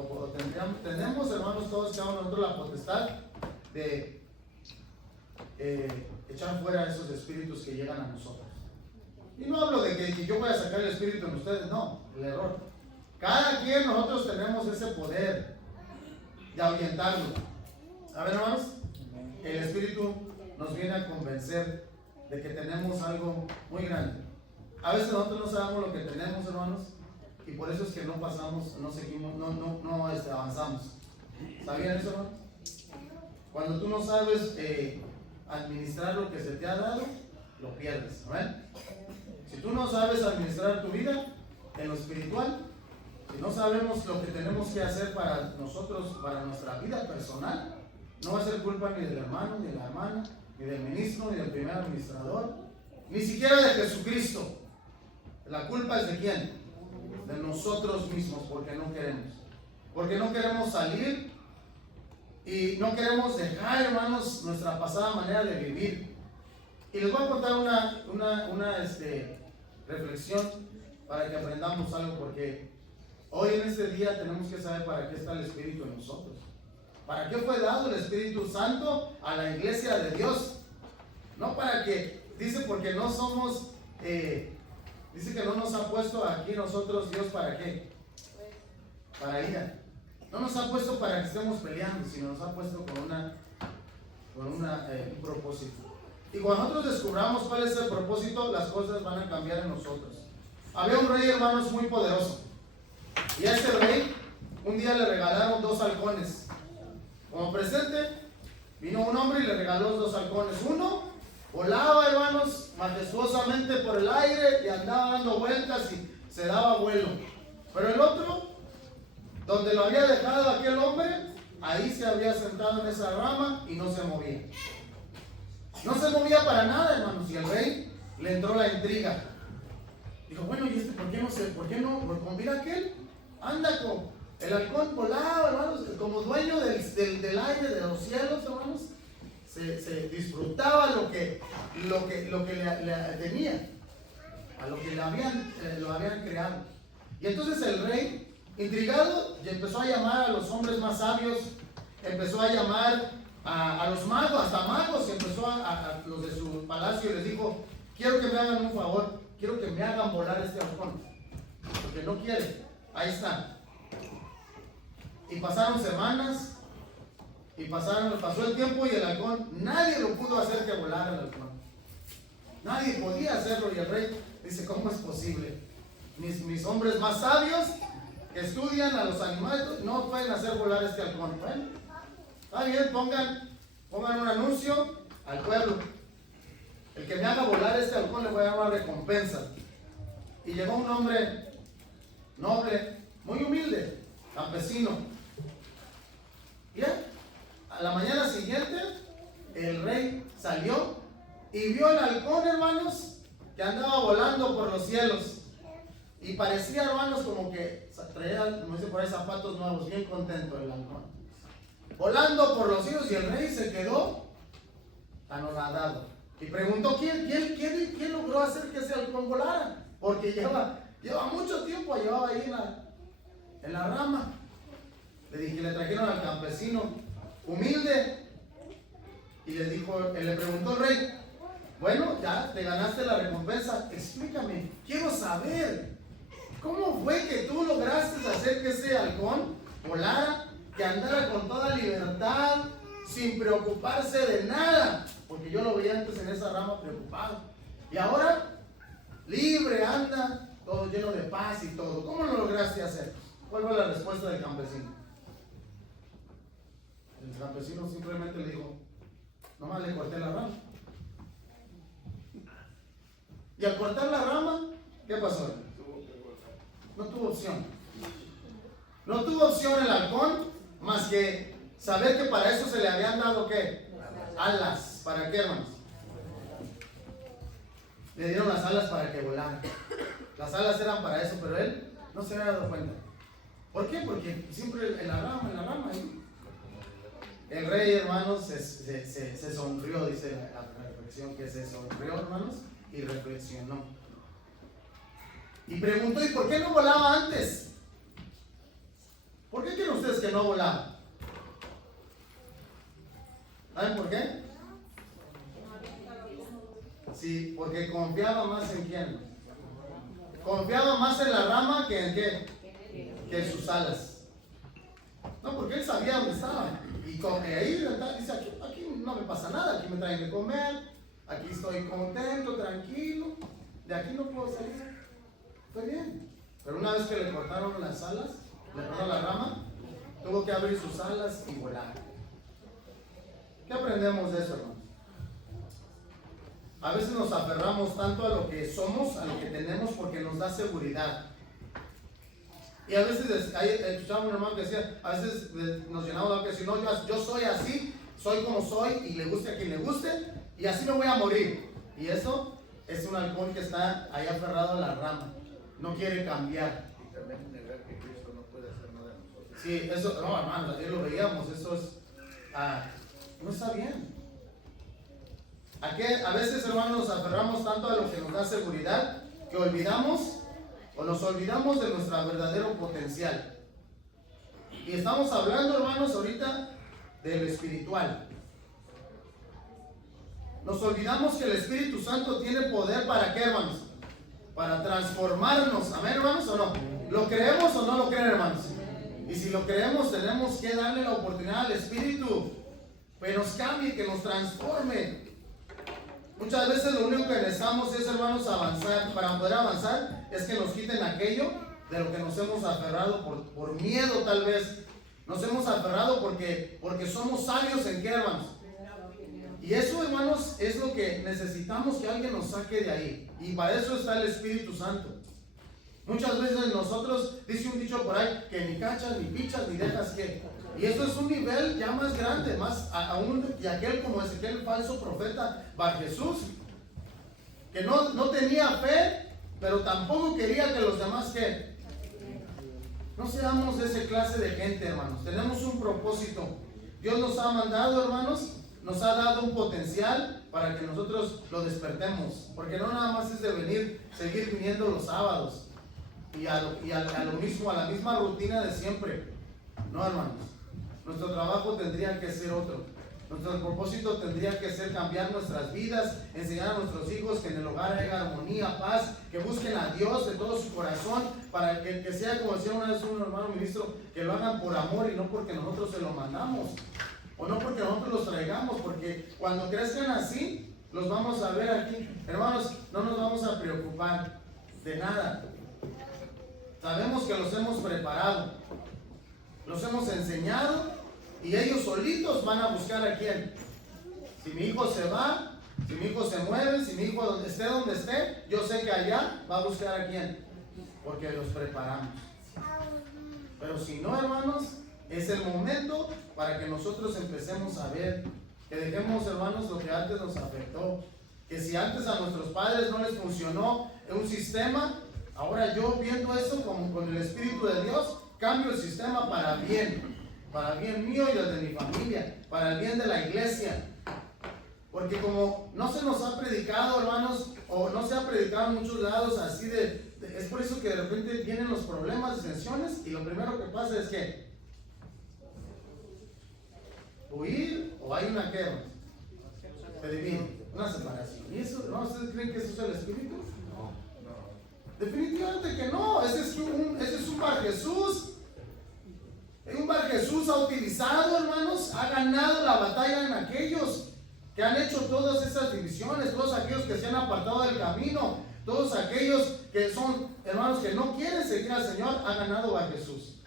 tenemos, hermanos, todos cada uno de nosotros la potestad de echar fuera esos espíritus que llegan a nosotros. Y no hablo de que yo voy a sacar el espíritu en ustedes, no, el error. Cada quien nosotros tenemos ese poder de ahuyentarlo. A ver, hermanos, el espíritu nos viene a convencer de que tenemos algo muy grande. A veces nosotros no sabemos lo que tenemos, hermanos, y por eso es que no pasamos, no seguimos, no avanzamos. ¿Sabían eso, hermanos? Cuando tú no sabes administrar lo que se te ha dado, lo pierdes, ¿no ven? Si tú no sabes administrar tu vida en lo espiritual, si no sabemos lo que tenemos que hacer para nosotros, para nuestra vida personal, no va a ser culpa ni del hermano, ni de la hermana, ni del ministro, ni del primer administrador, ni siquiera de Jesucristo. La culpa es de quién? De nosotros mismos, porque no queremos. Porque no queremos salir y no queremos dejar, hermanos, nuestra pasada manera de vivir. Y les voy a contar una reflexión para que aprendamos algo, porque hoy en este día tenemos que saber para qué está el Espíritu en nosotros. ¿Para qué fue dado el Espíritu Santo a la iglesia de Dios? No para que, dice, porque no somos, dice que no nos ha puesto aquí nosotros Dios para qué, para ira. No nos ha puesto para que estemos peleando, sino nos ha puesto con un propósito. Y cuando nosotros descubramos cuál es el propósito, las cosas van a cambiar en nosotros. Había un rey, hermanos, muy poderoso. Y a este rey, un día le regalaron 2 halcones. Como presente, vino un hombre y le regaló 2 halcones. Uno volaba, hermanos, majestuosamente por el aire y andaba dando vueltas y se daba vuelo. Pero el otro, donde lo había dejado aquel hombre, ahí se había sentado en esa rama y no se movía. No se movía para nada, hermanos. Y el rey le entró la intriga. Dijo, bueno, ¿y por qué no? Pues mira aquel, anda con el halcón volaba, hermanos, como dueño del aire, de los cielos, hermanos. Se disfrutaba lo que le tenía, a lo que lo habían creado. Y entonces el rey, intrigado, empezó a llamar a los hombres más sabios, empezó a llamar a los magos, hasta magos, y empezó a los de su palacio y les dijo, quiero que me hagan un favor, quiero que me hagan volar este halcón, porque no quiere. Ahí está. Y pasaron semanas, y pasó el tiempo, y el halcón, nadie lo pudo hacer que volara el halcón. Nadie podía hacerlo. Y el rey dice, ¿cómo es posible? Mis hombres más sabios, que estudian a los animales, no pueden hacer volar este halcón. Bueno, está bien, pongan un anuncio al pueblo. El que me haga volar este halcón le voy a dar una recompensa. Y llegó un hombre noble, muy humilde, campesino. Bien, a la mañana siguiente, el rey salió y vio el halcón, hermanos, que andaba volando por los cielos. Y parecía, hermanos, como que traía, como dice por ahí, zapatos nuevos, bien contento el halcón. Volando por los cielos, y el rey se quedó anonadado. Y preguntó, ¿quién logró hacer que ese halcón volara? Porque lleva mucho tiempo, llevaba ahí en la rama. Le trajeron al campesino humilde y le preguntó el rey, bueno, ya te ganaste la recompensa, explícame, quiero saber, ¿cómo fue que tú lograste hacer que ese halcón volara, que andara con toda libertad, sin preocuparse de nada? Porque yo lo veía antes en esa rama preocupado, y ahora libre anda, todo lleno de paz y todo. ¿Cómo lo lograste hacer? ¿Cuál fue la respuesta del campesino? campesino simplemente le dijo, nomás le corté la rama. Y al cortar la rama, ¿qué pasó? No tuvo opción. No tuvo opción el halcón más que saber que para eso se le habían dado ¿qué? Alas. ¿Para qué, hermanos? Le dieron las alas para que volara. Las alas eran para eso, pero él no se había dado cuenta. ¿Por qué? Porque siempre en la rama. ¿eh? El rey, hermanos, se sonrió, dice la reflexión, que se sonrió, hermanos, y reflexionó. Y preguntó, ¿y por qué no volaba antes? ¿Por qué creen ustedes que no volaba? ¿Saben por qué? Sí, porque confiaba más en quién. Confiaba más en la rama que en qué, que en sus alas. No, porque él sabía dónde estaba. Y ahí dice, aquí no me pasa nada, aquí me traen de comer, aquí estoy contento, tranquilo, de aquí no puedo salir. Estoy bien. Pero una vez que le cortaron las alas, le cortaron la rama, tuvo que abrir sus alas y volar. ¿Qué aprendemos de eso, hermano? A veces nos aferramos tanto a lo que somos, a lo que tenemos, porque nos da seguridad. Y a veces, escuchaba un hermano que decía, a veces nos llenamos de que si no, yo soy así, soy como soy, y le guste a quien le guste, y así me voy a morir. Y eso es un halcón que está ahí aferrado a la rama, no quiere cambiar. Y también negar que Cristo no puede hacer nada de nosotros. Sí, eso, no, hermano, ayer lo veíamos, eso es, no está bien. A veces, hermanos, nos aferramos tanto a lo que nos da seguridad que olvidamos o nos olvidamos de nuestro verdadero potencial. Y estamos hablando, hermanos, ahorita del espiritual. Nos olvidamos que el Espíritu Santo tiene poder para qué, hermanos? Para transformarnos. ¿Amén, hermanos, o no? ¿Lo creemos o no lo creen, hermanos? Y si lo creemos, tenemos que darle la oportunidad al Espíritu que nos cambie, que nos transforme. Muchas veces lo único que necesitamos es, hermanos, avanzar. Para poder avanzar es que nos quiten aquello de lo que nos hemos aferrado por miedo, tal vez. Nos hemos aferrado porque somos sabios en qué, hermanos. Y eso, hermanos, es lo que necesitamos, que alguien nos saque de ahí. Y para eso está el Espíritu Santo. Muchas veces nosotros, dice un dicho por ahí, que ni cachas, ni pichas, ni dejas que. Y esto es un nivel ya más grande, más aún de aquel como Ezequiel, el falso profeta Bar Jesús, que no tenía fe, pero tampoco quería que los demás que. No seamos de esa clase de gente, hermanos. Tenemos un propósito. Dios nos ha mandado, hermanos, nos ha dado un potencial para que nosotros lo despertemos. Porque no nada más es de seguir viniendo los sábados y a lo mismo, a la misma rutina de siempre. No, hermanos. Nuestro trabajo tendría que ser otro. Nuestro propósito tendría que ser cambiar nuestras vidas, enseñar a nuestros hijos que en el hogar haya armonía, paz, que busquen a Dios de todo su corazón, para que sea, como decía una vez un hermano ministro, que lo hagan por amor y no porque nosotros se lo mandamos, o no porque nosotros los traigamos, porque cuando crezcan así, los vamos a ver aquí. Hermanos, no nos vamos a preocupar de nada. Sabemos que los hemos preparado, los hemos enseñado, y ellos solitos van a buscar a quién. Si mi hijo se va, si mi hijo se mueve, si mi hijo donde esté, yo sé que allá va a buscar a quién, porque los preparamos. Pero si no, hermanos, es el momento para que nosotros empecemos a ver, que dejemos, hermanos, lo que antes nos afectó. Que si antes a nuestros padres no les funcionó un sistema, ahora yo viendo eso como con el Espíritu de Dios, cambio el sistema para bien mío y de mi familia, para el bien de la iglesia. Porque como no se nos ha predicado, hermanos, o no se ha predicado en muchos lados así es por eso que de repente vienen los problemas, disensiones, y lo primero que pasa es que huir, o hay una guerra, se divide, una separación. ¿Y eso, no? ¿Ustedes creen que eso es el Espíritu? No. Definitivamente que no. Ese es un Bar Jesús. Un Bar Jesús ha utilizado, hermanos, ha ganado la batalla en aquellos que han hecho todas esas divisiones, todos aquellos que se han apartado del camino, todos aquellos que son, hermanos, que no quieren seguir al Señor, ha ganado Bar Jesús.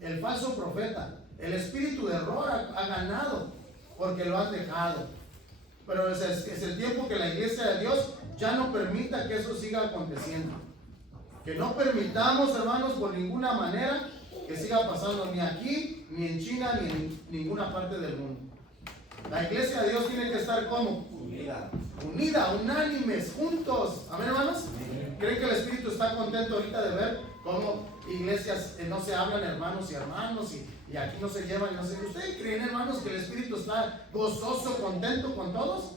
El falso profeta, El espíritu de error ha ganado porque lo has dejado. Pero es el tiempo que la iglesia de Dios ya no permita que eso siga aconteciendo. Que no permitamos, hermanos, por ninguna manera que siga pasando ni aquí, ni en China, ni en ninguna parte del mundo. La iglesia de Dios tiene que estar como unida, unánimes, juntos. Amén, hermanos. ¿Creen que el Espíritu está contento ahorita de ver cómo iglesias no se hablan hermanos y hermanos y aquí no se llevan y no se... ¿Ustedes creen, hermanos, que el Espíritu está gozoso, contento con todos?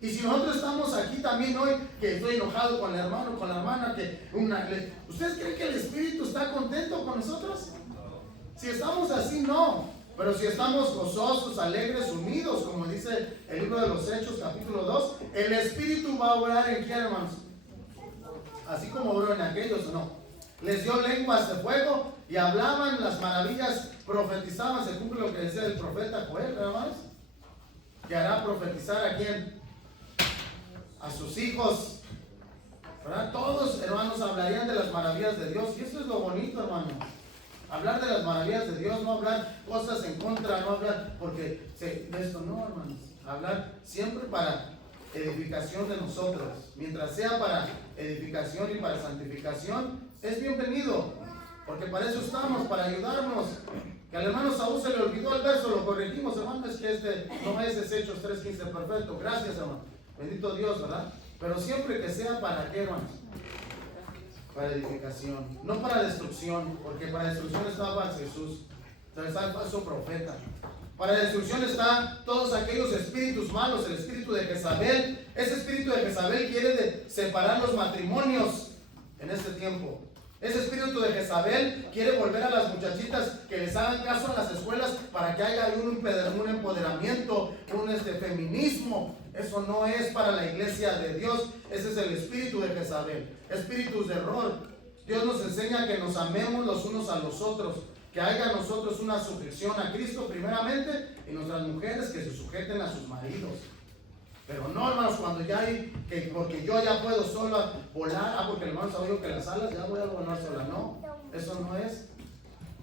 Y si nosotros estamos aquí también hoy, que estoy enojado con el hermano, con la hermana, ¿ustedes creen que el Espíritu está contento con nosotros? Si estamos así, no. Pero si estamos gozosos, alegres, unidos, como dice el libro de los Hechos, capítulo 2, el Espíritu va a obrar en quién, hermanos. Así como obró en aquellos, ¿o no? Les dio lenguas de fuego y hablaban las maravillas, profetizaban. Se cumple lo que decía el profeta Joel, hermanos, que hará profetizar a quién, a sus hijos, ¿verdad? Todos, hermanos, hablarían de las maravillas de Dios. Y eso es lo bonito, hermanos. Hablar de las maravillas de Dios, no hablar cosas en contra, no hablar porque de esto no, hermanos. Hablar siempre para edificación de nosotros. Mientras sea para edificación y para santificación, es bienvenido. Porque para eso estamos, para ayudarnos. Que al hermano Saúl se le olvidó el verso, lo corregimos, hermano, es que no es Hechos 3:15, perfecto. Gracias, hermano. Bendito Dios, ¿verdad? Pero siempre que sea para qué, hermanos. Para edificación, no para destrucción, porque para destrucción estaba Jesús, está el falso profeta. Para destrucción están todos aquellos espíritus malos, el espíritu de Jezabel. Ese espíritu de Jezabel quiere separar los matrimonios en este tiempo. Ese espíritu de Jezabel quiere volver a las muchachitas que les hagan caso en las escuelas para que haya un empoderamiento, un feminismo. Eso no es para la iglesia de Dios. Ese es el espíritu de Jezabel. Espíritus de error. Dios nos enseña que nos amemos los unos a los otros, que haya en nosotros una sujeción a Cristo primeramente y nuestras mujeres que se sujeten a sus maridos. Pero no, hermanos, cuando ya hay, porque yo ya puedo sola volar, porque el hermano sabe que las alas ya voy a volar sola. No, eso no es.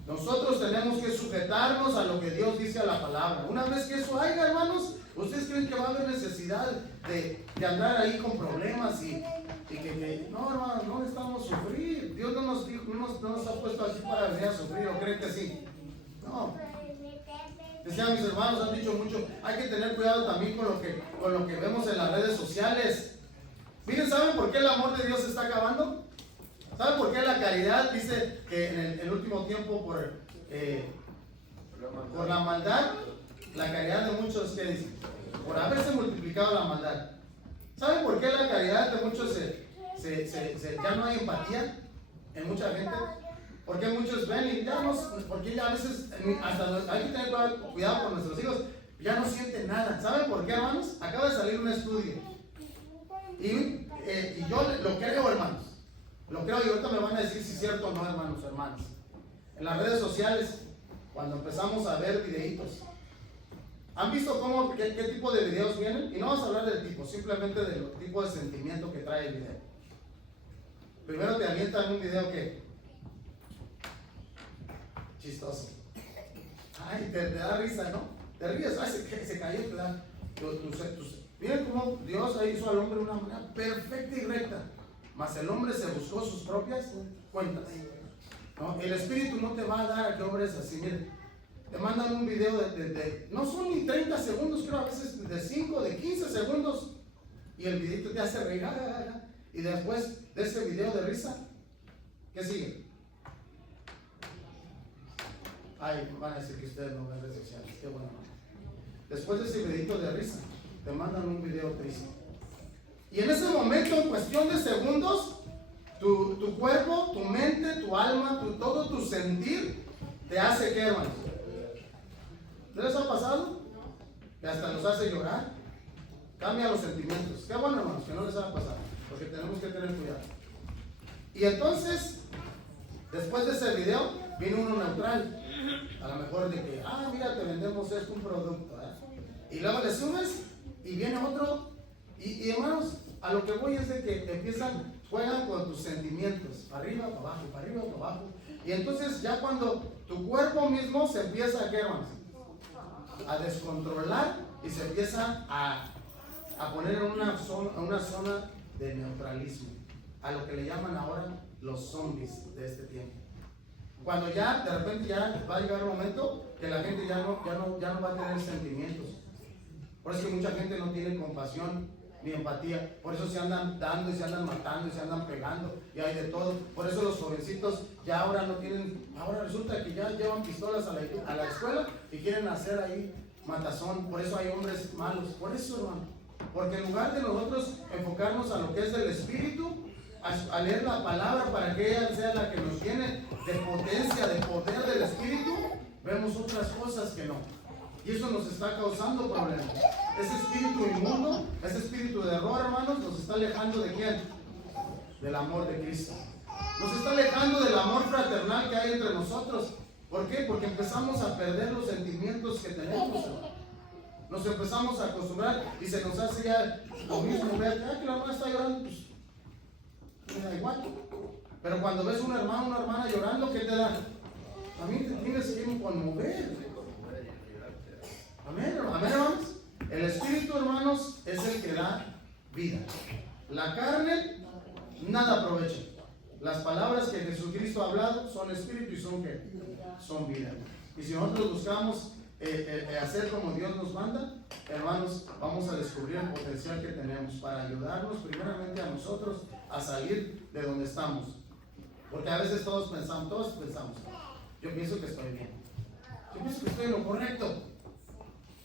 Nosotros tenemos que sujetarnos a lo que Dios dice a la palabra. Una vez que eso haya, hermanos, ¿ustedes creen que va a haber necesidad de andar ahí con problemas y que no, hermanos, no necesitamos sufrir? Dios no nos ha puesto aquí para venir a sufrir, ¿o creen que sí? No. Decían mis hermanos, han dicho mucho, hay que tener cuidado también con lo que vemos en las redes sociales. Miren, ¿saben por qué el amor de Dios se está acabando? ¿Saben por qué la caridad dice que en el último tiempo por la maldad, la caridad de muchos, ¿qué dice? Por haberse multiplicado la maldad. ¿Saben por qué la caridad de muchos ya no hay empatía en mucha gente? Porque muchos ven y ya no, porque ya a veces hasta hay que tener cuidado con nuestros hijos, ya no sienten nada. ¿Saben por qué, hermanos? Acaba de salir un estudio y yo lo creo, hermanos, lo creo, y ahorita me van a decir si es cierto o no, hermanos. En las redes sociales, cuando empezamos a ver videitos, ¿han visto qué tipo de videos vienen? Y no vamos a hablar del tipo, simplemente del tipo de sentimiento que trae el video. Primero te avientan un video que chistoso. Ay, te da risa, ¿no? Te ríes, ay, se cayó, te da. Miren cómo Dios hizo al hombre de una manera perfecta y recta. Mas el hombre se buscó sus propias cuentas. ¿No? El Espíritu no te va a dar a que obres así. Miren, te mandan un video no son ni 30 segundos, creo a veces de 5, de 15 segundos. Y el videito te hace reír. Y después de ese video de risa, ¿qué sigue? Ay, van a decir que ustedes no ven redes sociales. Qué bueno. Después de ese videito de risa, te mandan un video triste. Y en ese momento, en cuestión de segundos, tu cuerpo, tu mente, tu alma, todo tu sentir, te hace ¿qué, hermanos? ¿No les ha pasado? Que hasta nos hace llorar. Cambia los sentimientos. Qué bueno, hermanos, que no les haya pasado, porque tenemos que tener cuidado. Y entonces, después de ese video, viene uno neutral. A lo mejor de que, mira, te vendemos esto, un producto. Y luego le subes y viene otro. Y hermanos, a lo que voy es de que empiezan juegan con tus sentimientos, para arriba, para abajo, para arriba, para abajo. Y entonces ya cuando tu cuerpo mismo se empieza a, ¿qué, hermanos? A descontrolar y se empieza a poner en una zona de neutralismo, a lo que le llaman ahora los zombies de este tiempo. Cuando ya de repente ya va a llegar un momento que la gente ya no va a tener sentimientos. Por eso que mucha gente no tiene compasión ni empatía. Por eso se andan dando y se andan matando y se andan pegando y hay de todo. Por eso los jovencitos ya ahora no tienen, ahora resulta que ya llevan pistolas a la escuela y quieren hacer ahí matazón. Por eso hay hombres malos. Por eso, hermano. Porque en lugar de nosotros enfocarnos a lo que es del Espíritu, a leer la palabra para que ella sea la que nos llene de potencia, de poder del Espíritu, vemos otras cosas que no. Y eso nos está causando problemas. Ese espíritu inmundo, ese espíritu de error, hermanos, nos está alejando ¿de quién? Del amor de Cristo. Nos está alejando del amor fraternal que hay entre nosotros. ¿Por qué? Porque empezamos a perder los sentimientos que tenemos, hermano. Nos empezamos a acostumbrar y se nos hace ya lo mismo. Ver que la hermana está llorando, pues me da igual. Pero cuando ves un hermano, una hermana llorando, ¿qué te da? También te tienes que conmover. Amén, hermanos. El Espíritu, hermanos, es el que da vida. La carne nada aprovecha. Las palabras que Jesucristo ha hablado son Espíritu y son ¿qué? Son vida. Y si nosotros buscamos hacer como Dios nos manda, hermanos, vamos a descubrir el potencial que tenemos para ayudarnos primeramente a nosotros a salir de donde estamos. Porque a veces todos pensamos, yo pienso que estoy bien, yo pienso que estoy en lo correcto,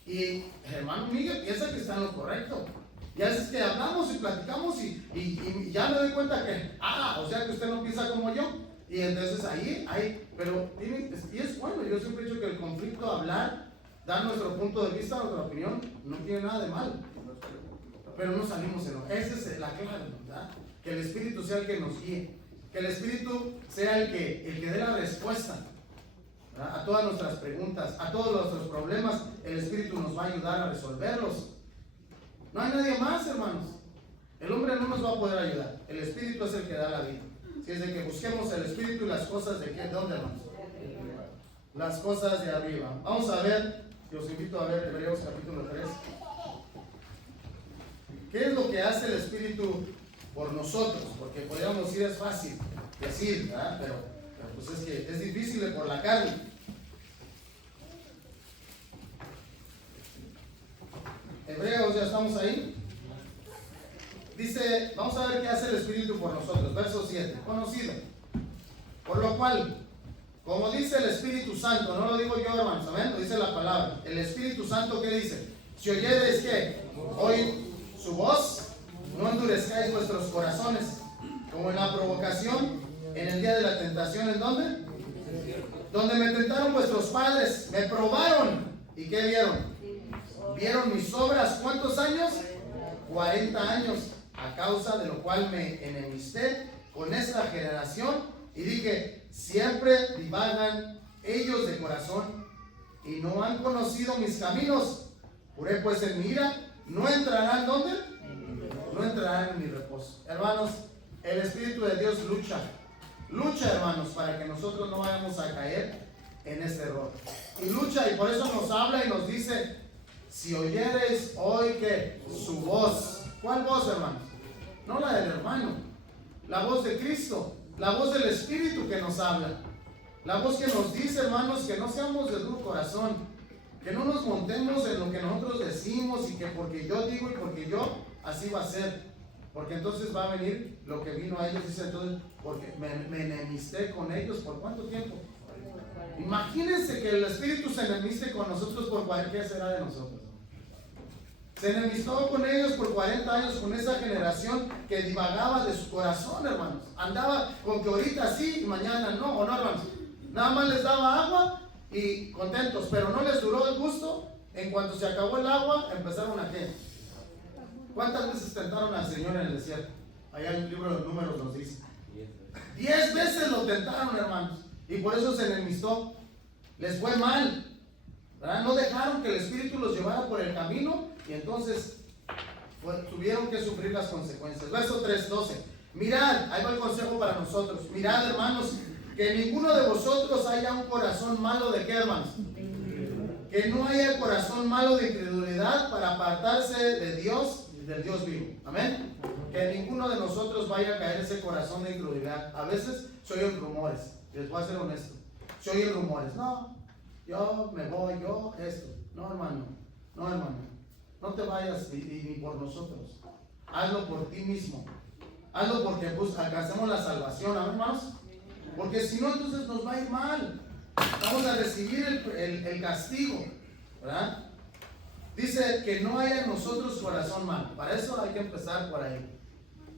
y hermano Miguel piensa que está en lo correcto, y a veces que hablamos y platicamos y ya me doy cuenta que, o sea que usted no piensa como yo. Y entonces ahí, pero y es bueno. Yo siempre he dicho que el conflicto, hablar, dar nuestro punto de vista, nuestra opinión, no tiene nada de malo. Pero no salimos en lo. Esa es la clave, ¿verdad? Que el Espíritu sea el que nos guíe. Que el Espíritu sea el que dé la respuesta, ¿verdad? A todas nuestras preguntas, a todos nuestros problemas. El Espíritu nos va a ayudar a resolverlos. No hay nadie más, hermanos. El hombre no nos va a poder ayudar. El Espíritu es el que da la vida. Si es de que busquemos el Espíritu y las cosas de qué, ¿de dónde, hermanos? Las cosas de arriba. Vamos a ver, y os invito a ver Hebreos capítulo 3. ¿Qué es lo que hace el Espíritu por nosotros? Porque podríamos decir, es fácil decir, ¿verdad? Pero pues es que es difícil por la carne. Hebreos, ya estamos ahí. Dice, vamos a ver qué hace el Espíritu por nosotros. Verso 7, conocido. Por lo cual, como dice el Espíritu Santo, no lo digo yo, hermanos, ¿amén? Lo dice la palabra. El Espíritu Santo, ¿qué dice? Si oyereis ¿qué? Hoy su voz, no endurezcáis vuestros corazones, como en la provocación, en el día de la tentación. ¿En dónde? Donde me tentaron vuestros padres, me probaron. ¿Y qué vieron? Vieron mis obras. ¿Cuántos años? 40 años. A causa de lo cual me enemisté con esta generación y dije, siempre divagan ellos de corazón y no han conocido mis caminos. Juré pues en mi ira, no entrarán ¿dónde? No entrarán en mi reposo. Hermanos, el Espíritu de Dios lucha, hermanos, para que nosotros no vayamos a caer en este error. Y lucha, y por eso nos habla y nos dice, si oyereis hoy que su voz. ¿Cuál voz, hermanos? No la del hermano, la voz de Cristo, la voz del Espíritu que nos habla, la voz que nos dice, hermanos, que no seamos de duro corazón, que no nos montemos en lo que nosotros decimos y que porque yo digo y porque yo, así va a ser, porque entonces va a venir lo que vino a ellos, dice entonces, porque me enemisté con ellos, ¿por cuánto tiempo? Imagínense que el Espíritu se enemiste con nosotros por cualquier será de nosotros. Se enemistó con ellos por 40 años, con esa generación que divagaba de su corazón, hermanos. Andaba con que ahorita sí y mañana no, ¿o no, hermanos? Nada más les daba agua y contentos, pero no les duró el gusto. En cuanto se acabó el agua, empezaron a ¿qué? ¿Cuántas veces tentaron al Señor en el desierto? Allá en el libro de los Números nos dice. 10 veces lo tentaron, hermanos. Y por eso se enemistó. Les fue mal, ¿verdad? No dejaron que el Espíritu los llevara por el camino. Y entonces tuvieron que sufrir las consecuencias. Verso 3:12. Mirad, ahí va el consejo para nosotros. Mirad, hermanos, que ninguno de vosotros haya un corazón malo de qué, hermanos. Que no haya corazón malo de incredulidad para apartarse de Dios y del Dios vivo. Amén. Que ninguno de nosotros vaya a caer ese corazón de incredulidad. A veces se oyen rumores. Les voy a ser honesto. Se oyen rumores. No, yo me voy, yo esto. No, hermano. No, hermano. No te vayas ni por nosotros. Hazlo por ti mismo. Hazlo porque pues, alcancemos la salvación, ¿no, hermanos? Porque si no, entonces nos va a ir mal. Vamos a recibir el castigo, ¿verdad? Dice que no haya en nosotros corazón malo. Para eso hay que empezar por ahí.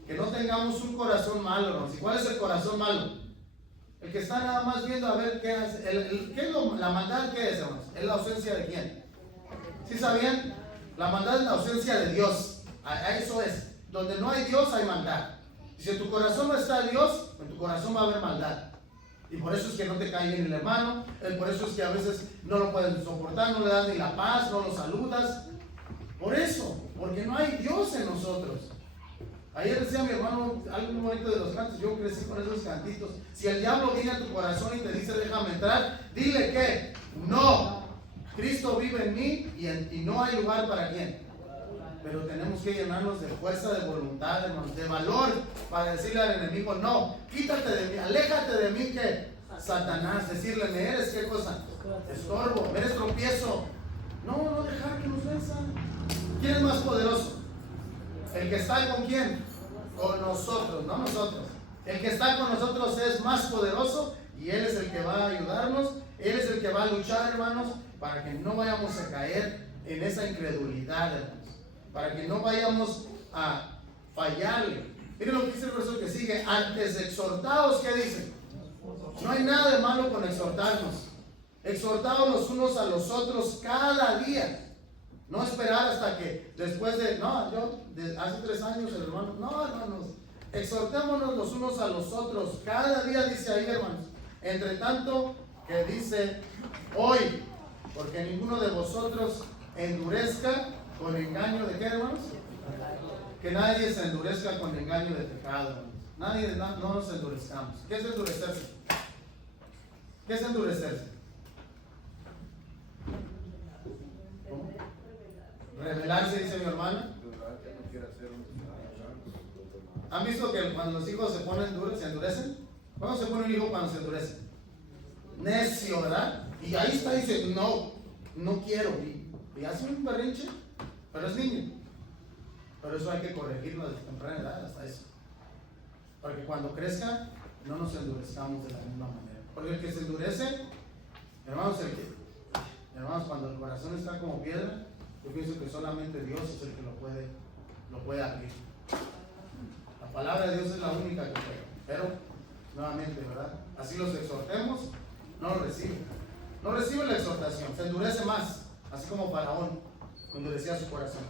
Que no tengamos un corazón malo, hermanos. ¿Y cuál es el corazón malo? El que está nada más viendo a ver qué hace. ¿Qué es la maldad? ¿Qué es, hermanos? ¿Es la ausencia de quién? ¿Sí sabían? La maldad es la ausencia de Dios. Eso es. Donde no hay Dios hay maldad. Y si en tu corazón no está Dios, en tu corazón va a haber maldad. Y por eso es que no te cae bien el hermano. Por eso es que a veces no lo puedes soportar, no le das ni la paz, no lo saludas. Por eso, porque no hay Dios en nosotros. Ayer decía mi hermano algún momento de los cantos, yo crecí con esos cantitos. Si el diablo viene a tu corazón y te dice déjame entrar, dile que no. Cristo vive en mí y no hay lugar para quién. Pero tenemos que llenarnos de fuerza, de voluntad, hermanos, de valor para decirle al enemigo, no, quítate de mí, aléjate de mí que Satanás, decirle, me eres qué cosa, estorbo, me eres tropiezo. No dejar que nos venza. ¿Quién es más poderoso? El que está con quién, con nosotros, no nosotros. El que está con nosotros es más poderoso y Él es el que va a ayudarnos, Él es el que va a luchar, hermanos, para que no vayamos a caer en esa incredulidad, hermanos. Para que no vayamos a fallarle. Miren lo que dice el verso que sigue. Antes exhortaos, ¿qué dice? No hay nada de malo con exhortarnos. Exhortaos los unos a los otros cada día. No esperar hasta que después de, hace 3 años el hermano, no, hermanos, exhortémonos los unos a los otros. Cada día dice ahí, hermanos. Entre tanto que dice hoy, porque ninguno de vosotros endurezca con engaño de qué, hermanos? Que nadie se endurezca con engaño de pecado, hermanos. No nos endurezcamos. ¿Qué es endurecerse? ¿Qué es endurecerse? ¿Cómo? Rebelarse, dice mi hermana. ¿Han visto que cuando los hijos se ponen duros, se endurecen? ¿Cuándo se pone un hijo cuando se endurece? Necio, ¿verdad? Y ahí está, dice, no quiero. Y hace un berrinche. Pero es niño. Pero eso hay que corregirlo desde temprana edad, hasta eso. Para que cuando crezca, no nos endurezcamos de la misma manera. Porque el que se endurece, hermanos, cuando el corazón está como piedra, yo pienso que solamente Dios es el que lo puede abrir. La palabra de Dios es la única que puede. Pero, nuevamente, ¿verdad? Así los exhortemos, no lo reciben. No reciben la exhortación, se endurece más, así como Faraón endurecía su corazón.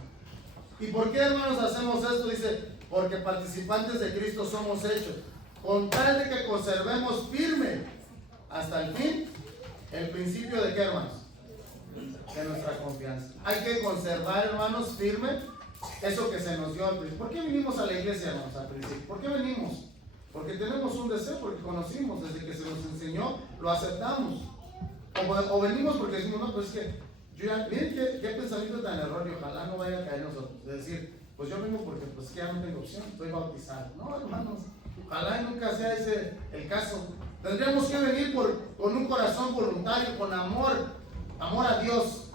¿Y por qué, hermanos, hacemos esto? Dice, porque participantes de Cristo somos hechos, con tal de que conservemos firme hasta el fin el principio de qué, hermanos, de nuestra confianza. Hay que conservar, hermanos, firme eso que se nos dio al principio. ¿Por qué vinimos a la iglesia, hermanos, al principio? ¿Por qué venimos? Porque tenemos un deseo, porque conocimos, desde que se nos enseñó, lo aceptamos. O venimos porque decimos, no, pues es que miren qué pensamiento tan erróneo, ojalá no vaya a caer nosotros. Es decir, pues yo vengo porque pues ya no tengo opción, estoy bautizado. No, hermanos, ojalá y nunca sea ese el caso. Tendríamos que venir con un corazón voluntario, con amor a Dios.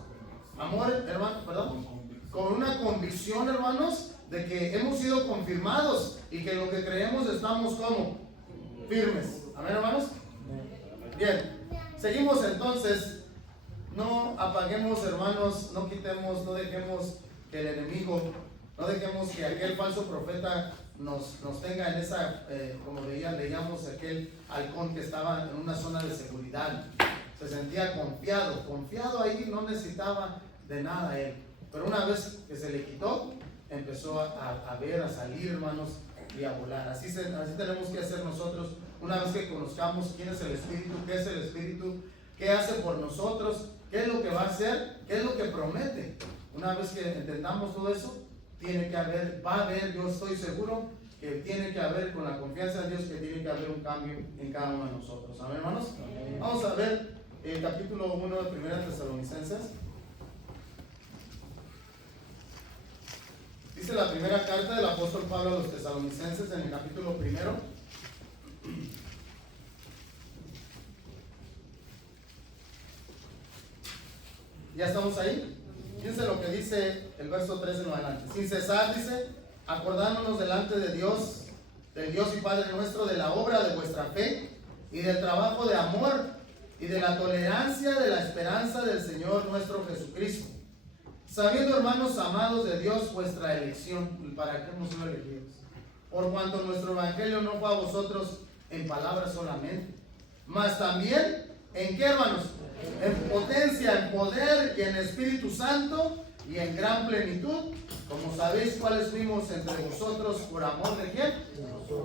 Amor, hermano, perdón. Con una convicción, hermanos, de que hemos sido confirmados y que lo que creemos estamos como firmes. Amén, hermanos. Bien, seguimos entonces. No apaguemos, hermanos, no quitemos, no dejemos que el enemigo, no dejemos que aquel falso profeta nos tenga en esa, como leíamos, aquel halcón que estaba en una zona de seguridad. Se sentía confiado ahí, no necesitaba de nada él. Pero una vez que se le quitó, empezó a ver, a salir, hermanos, y a volar. Así tenemos que hacer nosotros, una vez que conozcamos quién es el Espíritu, qué es el Espíritu, qué hace por nosotros, qué es lo que va a hacer, qué es lo que promete. Una vez que entendamos todo eso, va a haber, yo estoy seguro que tiene que haber, con la confianza en Dios, que tiene que haber un cambio en cada uno de nosotros. ¿Amén, hermanos? Amén. Vamos a ver el capítulo 1 de 1 Tesalonicenses. Dice la primera carta del apóstol Pablo a los tesalonicenses en el capítulo 1. ¿Ya estamos ahí? Fíjense lo que dice el verso 3 en adelante. Sin cesar, dice, acordándonos delante de Dios, del Dios y Padre nuestro, de la obra de vuestra fe y del trabajo de amor y de la tolerancia de la esperanza del Señor nuestro Jesucristo. Sabiendo, hermanos amados de Dios, vuestra elección, para qué hemos sido elegidos, por cuanto nuestro evangelio no fue a vosotros en palabras solamente, mas también en qué, hermanos, en potencia, en poder y en Espíritu Santo y en gran plenitud, como sabéis cuáles fuimos entre vosotros por amor de quién,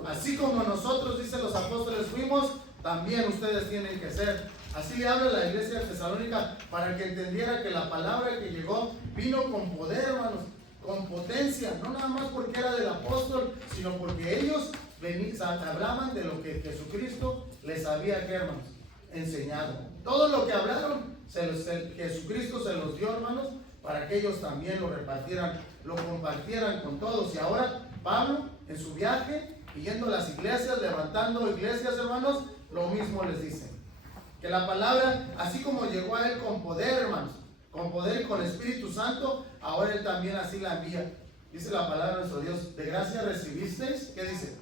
así como nosotros, dicen los apóstoles, fuimos, también ustedes tienen que ser. Así le habla la iglesia de Tesalónica para que entendiera que la palabra que llegó vino con poder, hermanos, con potencia, no nada más porque era del apóstol, sino porque ellos hablaban de lo que Jesucristo les había, hermanos, enseñado. Todo lo que hablaron, Jesucristo se los dio, hermanos, para que ellos también lo repartieran, lo compartieran con todos. Y ahora Pablo, en su viaje, y yendo a las iglesias, levantando iglesias, hermanos, lo mismo les dice. Que la palabra, así como llegó a él con poder, hermanos, con poder y con Espíritu Santo, ahora él también así la envía. Dice la palabra de nuestro Dios, de gracia recibisteis, ¿qué dice?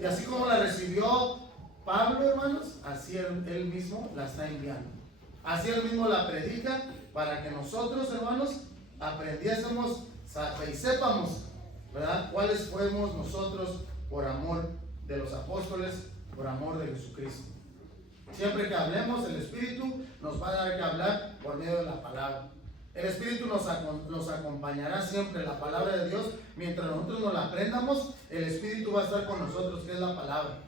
Y así como la recibió Pablo, hermanos, así él mismo la está enviando. Así él mismo la predica para que nosotros, hermanos, aprendiésemos y sepamos, ¿verdad?, cuáles fuimos nosotros por amor de los apóstoles, por amor de Jesucristo. Siempre que hablemos, el Espíritu nos va a dar que hablar por medio de la palabra. El Espíritu nos acompañará siempre, la palabra de Dios. Mientras nosotros nos la aprendamos, el Espíritu va a estar con nosotros, que es la palabra.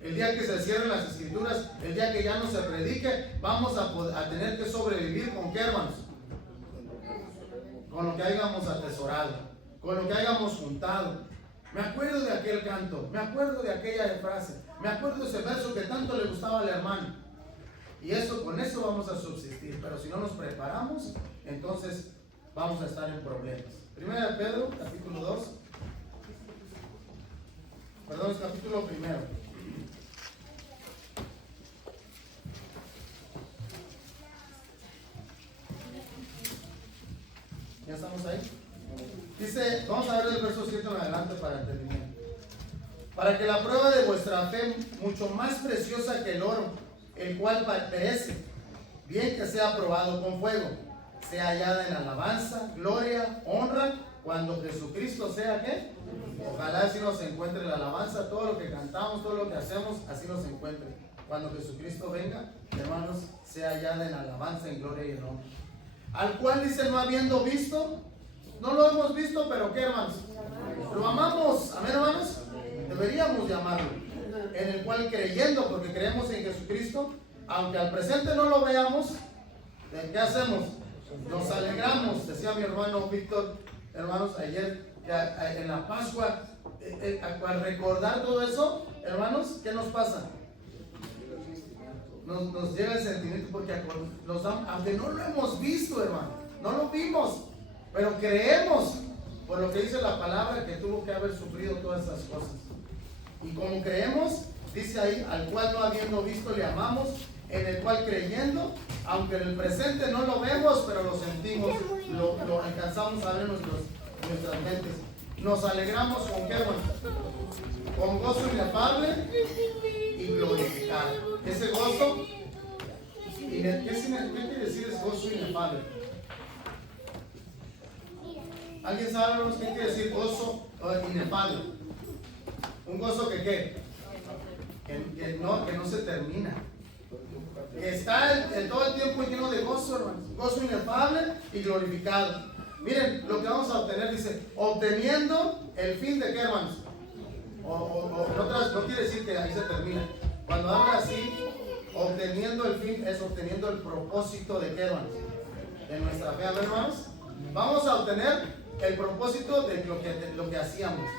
El día que se cierren las Escrituras, el día que ya no se predique, vamos a tener que sobrevivir ¿con qué, hermanos? Con lo que hayamos atesorado, con lo que hayamos juntado. Me acuerdo de aquel canto, me acuerdo de aquella frase, me acuerdo de ese verso que tanto le gustaba al hermano. Y con eso vamos a subsistir. Pero si no nos preparamos, entonces vamos a estar en problemas. Primera de Pedro, capítulo 2. Perdón, es capítulo 1. ¿Ya estamos ahí? Dice, vamos a ver el verso 7 en adelante para entendimiento. Para que la prueba de vuestra fe, mucho más preciosa que el oro, el cual perece, bien que sea probado con fuego, sea hallada en alabanza, gloria, honra, cuando Jesucristo sea ¿qué? Ojalá así nos encuentre la alabanza, todo lo que cantamos, todo lo que hacemos, así nos encuentre. Cuando Jesucristo venga, hermanos, sea hallada en alabanza, en gloria y en honra. Al cual dice, no habiendo visto, no lo hemos visto, pero ¿qué, hermanos? Lo amamos, amén, hermanos. Deberíamos llamarlo, en el cual creyendo, porque creemos en Jesucristo, aunque al presente no lo veamos, ¿qué hacemos? Nos alegramos. Decía mi hermano Víctor, hermanos, ayer, que en la Pascua, al recordar todo eso, hermanos, ¿qué nos pasa? Nos llega el sentimiento, porque aunque no lo hemos visto, hermano, no lo vimos, pero creemos, por lo que dice la palabra, que tuvo que haber sufrido todas esas cosas. Y como creemos, dice ahí, al cual no habiendo visto le amamos, en el cual creyendo, aunque en el presente no lo vemos, pero lo sentimos, lo alcanzamos a ver en nuestras mentes. Nos alegramos con qué, hermano? Con gozo inefable y glorificado. Ese gozo, ¿qué quiere decir ese gozo inefable? ¿Alguien sabe, hermanos, qué quiere decir gozo inefable? Un gozo que ¿qué? Que no se termina. Que está todo el tiempo lleno de gozo, hermanos. Gozo inefable y glorificado. Miren lo que vamos a obtener, dice, obteniendo el fin de qué, hermanos. No quiere decir que ahí se termina. Cuando habla así, obteniendo el fin, es obteniendo el propósito de qué, hermanos. De nuestra fe, hermanos. Vamos a obtener el propósito de lo que hacíamos.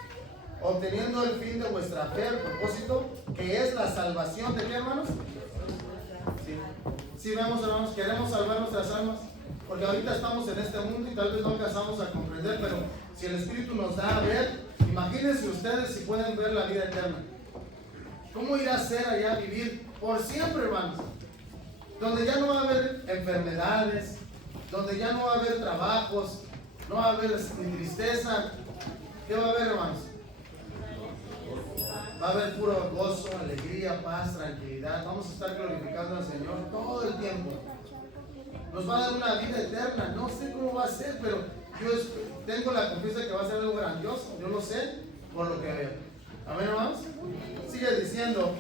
obteniendo el fin de vuestra fe, el propósito, que es la salvación de qué, hermanos. Sí, vemos, hermanos, queremos salvar nuestras almas, porque ahorita estamos en este mundo y tal vez no alcanzamos a comprender, pero si el Espíritu nos da a ver, imagínense ustedes si pueden ver la vida eterna. ¿Cómo irá a ser allá vivir por siempre, hermanos? Donde ya no va a haber enfermedades, donde ya no va a haber trabajos, no va a haber ni tristeza. ¿Qué va a haber, hermanos? Va a haber puro gozo, alegría, paz, tranquilidad. Vamos a estar glorificando al Señor todo el tiempo. Nos va a dar una vida eterna. No sé cómo va a ser, pero yo tengo la confianza que va a ser algo grandioso. Yo lo sé por lo que veo. Amén, hermanos. Sigue diciendo,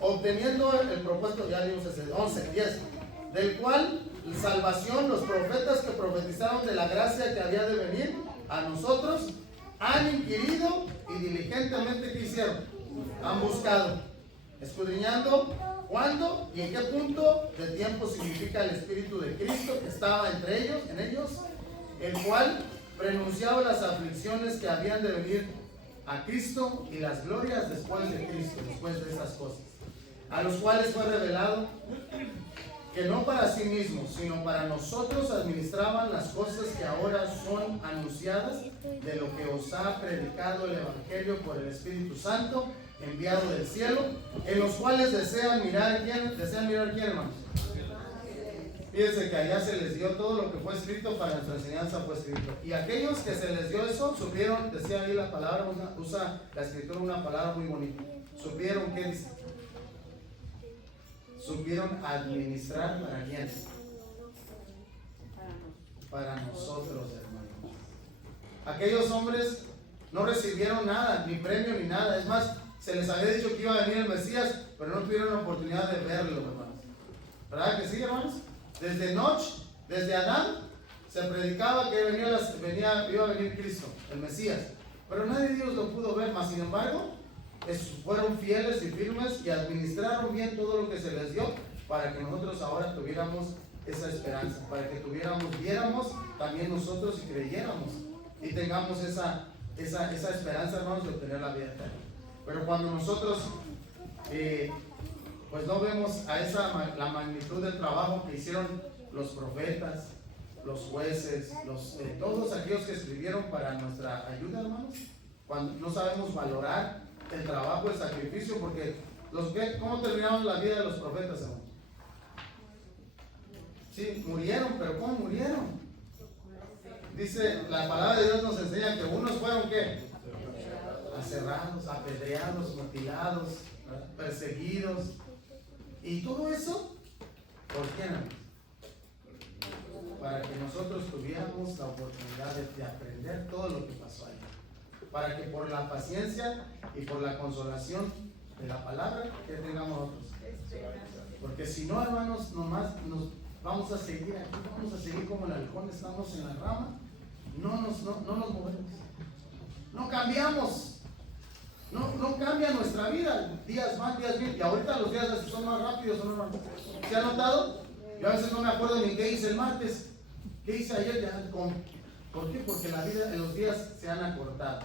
obteniendo el propósito, ya dimos ese 11, 10, del cual salvación los profetas que profetizaron de la gracia que había de venir a nosotros han inquirido y diligentemente ¿qué hicieron? Han buscado, escudriñando cuándo y en qué punto de tiempo significa el Espíritu de Cristo que estaba entre ellos, en ellos, el cual prenunciaba las aflicciones que habían de venir a Cristo y las glorias después de Cristo, después de estas cosas, a los cuales fue revelado que no para sí mismos, sino para nosotros administraban las cosas que ahora son anunciadas de lo que os ha predicado el Evangelio por el Espíritu Santo, enviado del cielo, en los cuales desean mirar quién, hermanos. Fíjense que allá se les dio todo lo que fue escrito para nuestra enseñanza fue escrito. Y aquellos que se les dio eso, supieron, decía ahí la palabra, usa la escritura una palabra muy bonita. Supieron, ¿qué dice? Supieron administrar para quién. Para nosotros, hermanos. Aquellos hombres no recibieron nada, ni premio ni nada. Es más, se les había dicho que iba a venir el Mesías, pero no tuvieron la oportunidad de verlo, hermanos. ¿Verdad que sí, hermanos? Desde Noch, desde Adán, se predicaba que iba a venir Cristo, el Mesías. Pero nadie de Dios lo pudo ver, más sin embargo, fueron fieles y firmes y administraron bien todo lo que se les dio para que nosotros ahora tuviéramos esa esperanza, para que viéramos también nosotros y creyéramos y tengamos esa esperanza, hermanos, de obtener la vida eterna. Pero cuando nosotros pues no vemos la magnitud del trabajo que hicieron los profetas, los jueces, todos aquellos que escribieron para nuestra ayuda, hermanos, cuando no sabemos valorar el trabajo, el sacrificio, porque ¿cómo terminaron la vida de los profetas, hermanos? Sí, murieron, pero ¿cómo murieron? Dice, la palabra de Dios nos enseña que unos fueron ¿qué? Aserrados, apedreados, mutilados, ¿verdad? Perseguidos. Y todo eso, ¿por qué, hermanos? Para que nosotros tuviéramos la oportunidad de aprender todo lo que pasó allá. Para que por la paciencia y por la consolación de la palabra que tengamos nosotros. Porque si no, hermanos, nomás nos vamos a seguir aquí, vamos a seguir como el halcón, estamos en la rama, no nos movemos, no cambiamos, no cambia nuestra vida, días van, días vienen, y ahorita los días son más rápidos, ¿no, hermanos? ¿Se ha notado? Yo a veces no me acuerdo ni qué hice el martes, qué hice ayer, ¿por qué? Porque la vida, los días se han acortado,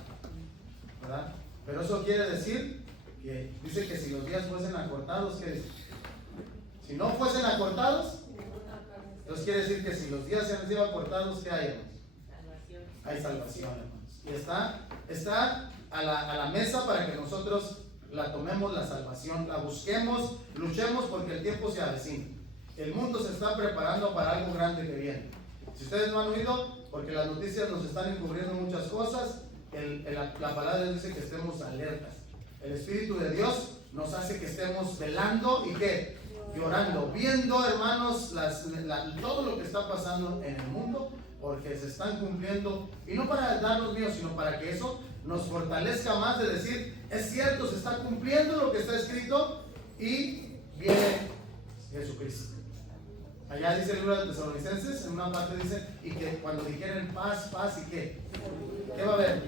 ¿verdad? Pero eso quiere decir que dice que si los días fuesen acortados, ¿qué dice? Si no fuesen acortados, entonces quiere decir que si los días se han sido acortados, ¿qué hay, hermanos? Salvación. Hay salvación, hermanos. Y está a la mesa para que nosotros la tomemos, la salvación, la busquemos, luchemos porque el tiempo se avecina. El mundo se está preparando para algo grande que viene. Si ustedes no han oído, porque las noticias nos están encubriendo muchas cosas, la palabra de Dios dice que estemos alertas. El Espíritu de Dios nos hace que estemos velando y ¿qué? Llorando, viendo, hermanos, todo lo que está pasando en el mundo, porque se están cumpliendo, y no para darnos miedo, sino para que eso nos fortalezca más de decir, es cierto, se está cumpliendo lo que está escrito y viene Jesucristo. Allá dice el libro de Tesalonicenses, en una parte dice, y que cuando dijeren paz, paz, ¿y qué? ¿Qué va a haber?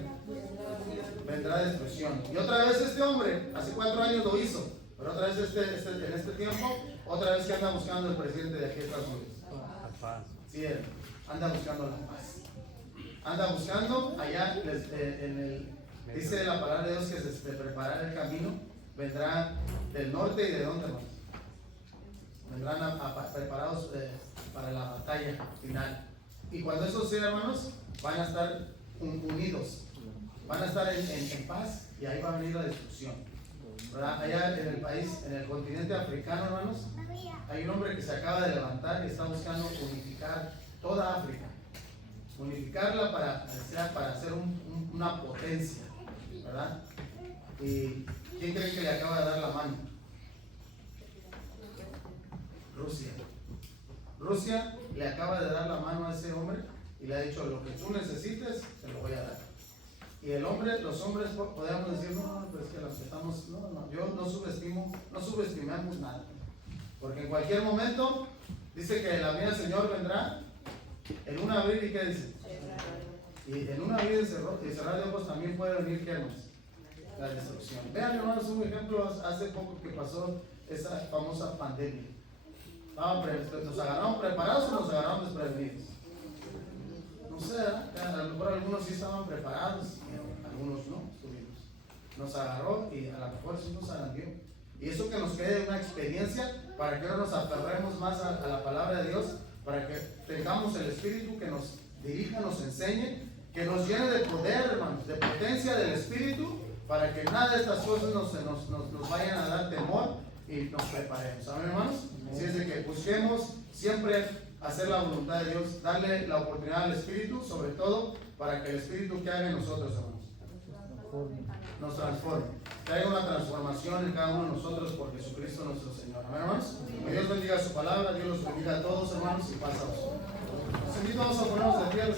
Vendrá destrucción. Y otra vez este hombre, hace 4 años lo hizo, pero otra vez en este tiempo, otra vez que anda buscando el presidente de aquí de Estados Unidos. La paz. Sí, él anda buscando la paz. Anda buscando allá Dice la palabra de Dios que se preparará el camino, vendrá del norte y de dónde, hermanos. Vendrán preparados para la batalla final. Y cuando eso sea, hermanos, van a estar unidos, van a estar en paz, y ahí va a venir la destrucción, ¿verdad? Allá en el país, en el continente africano, hermanos, hay un hombre que se acaba de levantar y está buscando unificar toda África, unificarla para hacer una potencia, ¿verdad? ¿Y quién cree que le acaba de dar la mano? Rusia. Rusia le acaba de dar la mano a ese hombre y le ha dicho: lo que tú necesites, te lo voy a dar. Y el hombre, los hombres podríamos decir: no, pues que la respetamos. No, yo no subestimamos nada. Porque en cualquier momento dice que la vida del Señor vendrá en un abrir, ¿y qué dice? Y en un abrir y cerrar de ojos también puede venir, ¿qué, hermanos? La destrucción. Vean, hermanos, un ejemplo hace poco que pasó esa famosa pandemia. ¿Nos agarraron preparados o nos agarraron desprevenidos? No sé, a lo mejor algunos sí estaban preparados, algunos no estuvimos. Nos agarró y a lo mejor sí nos agarró. Y eso que nos quede una experiencia para que ahora nos aferremos más a la palabra de Dios, para que tengamos el Espíritu que nos dirija, nos enseñe, que nos llene de poder, hermanos, de potencia del Espíritu, para que nada de estas cosas nos vayan a dar temor y nos preparemos. ¿Saben, hermanos? Así es de que busquemos siempre hacer la voluntad de Dios, darle la oportunidad al Espíritu, sobre todo para que el Espíritu que haga en nosotros, hermanos, nos transforme, traiga una transformación en cada uno de nosotros por Jesucristo nuestro Señor. Amén, hermanos. Que Dios bendiga su palabra, Dios los bendiga a todos, hermanos, y paz a vosotros. Los invito a ponernos de pie, los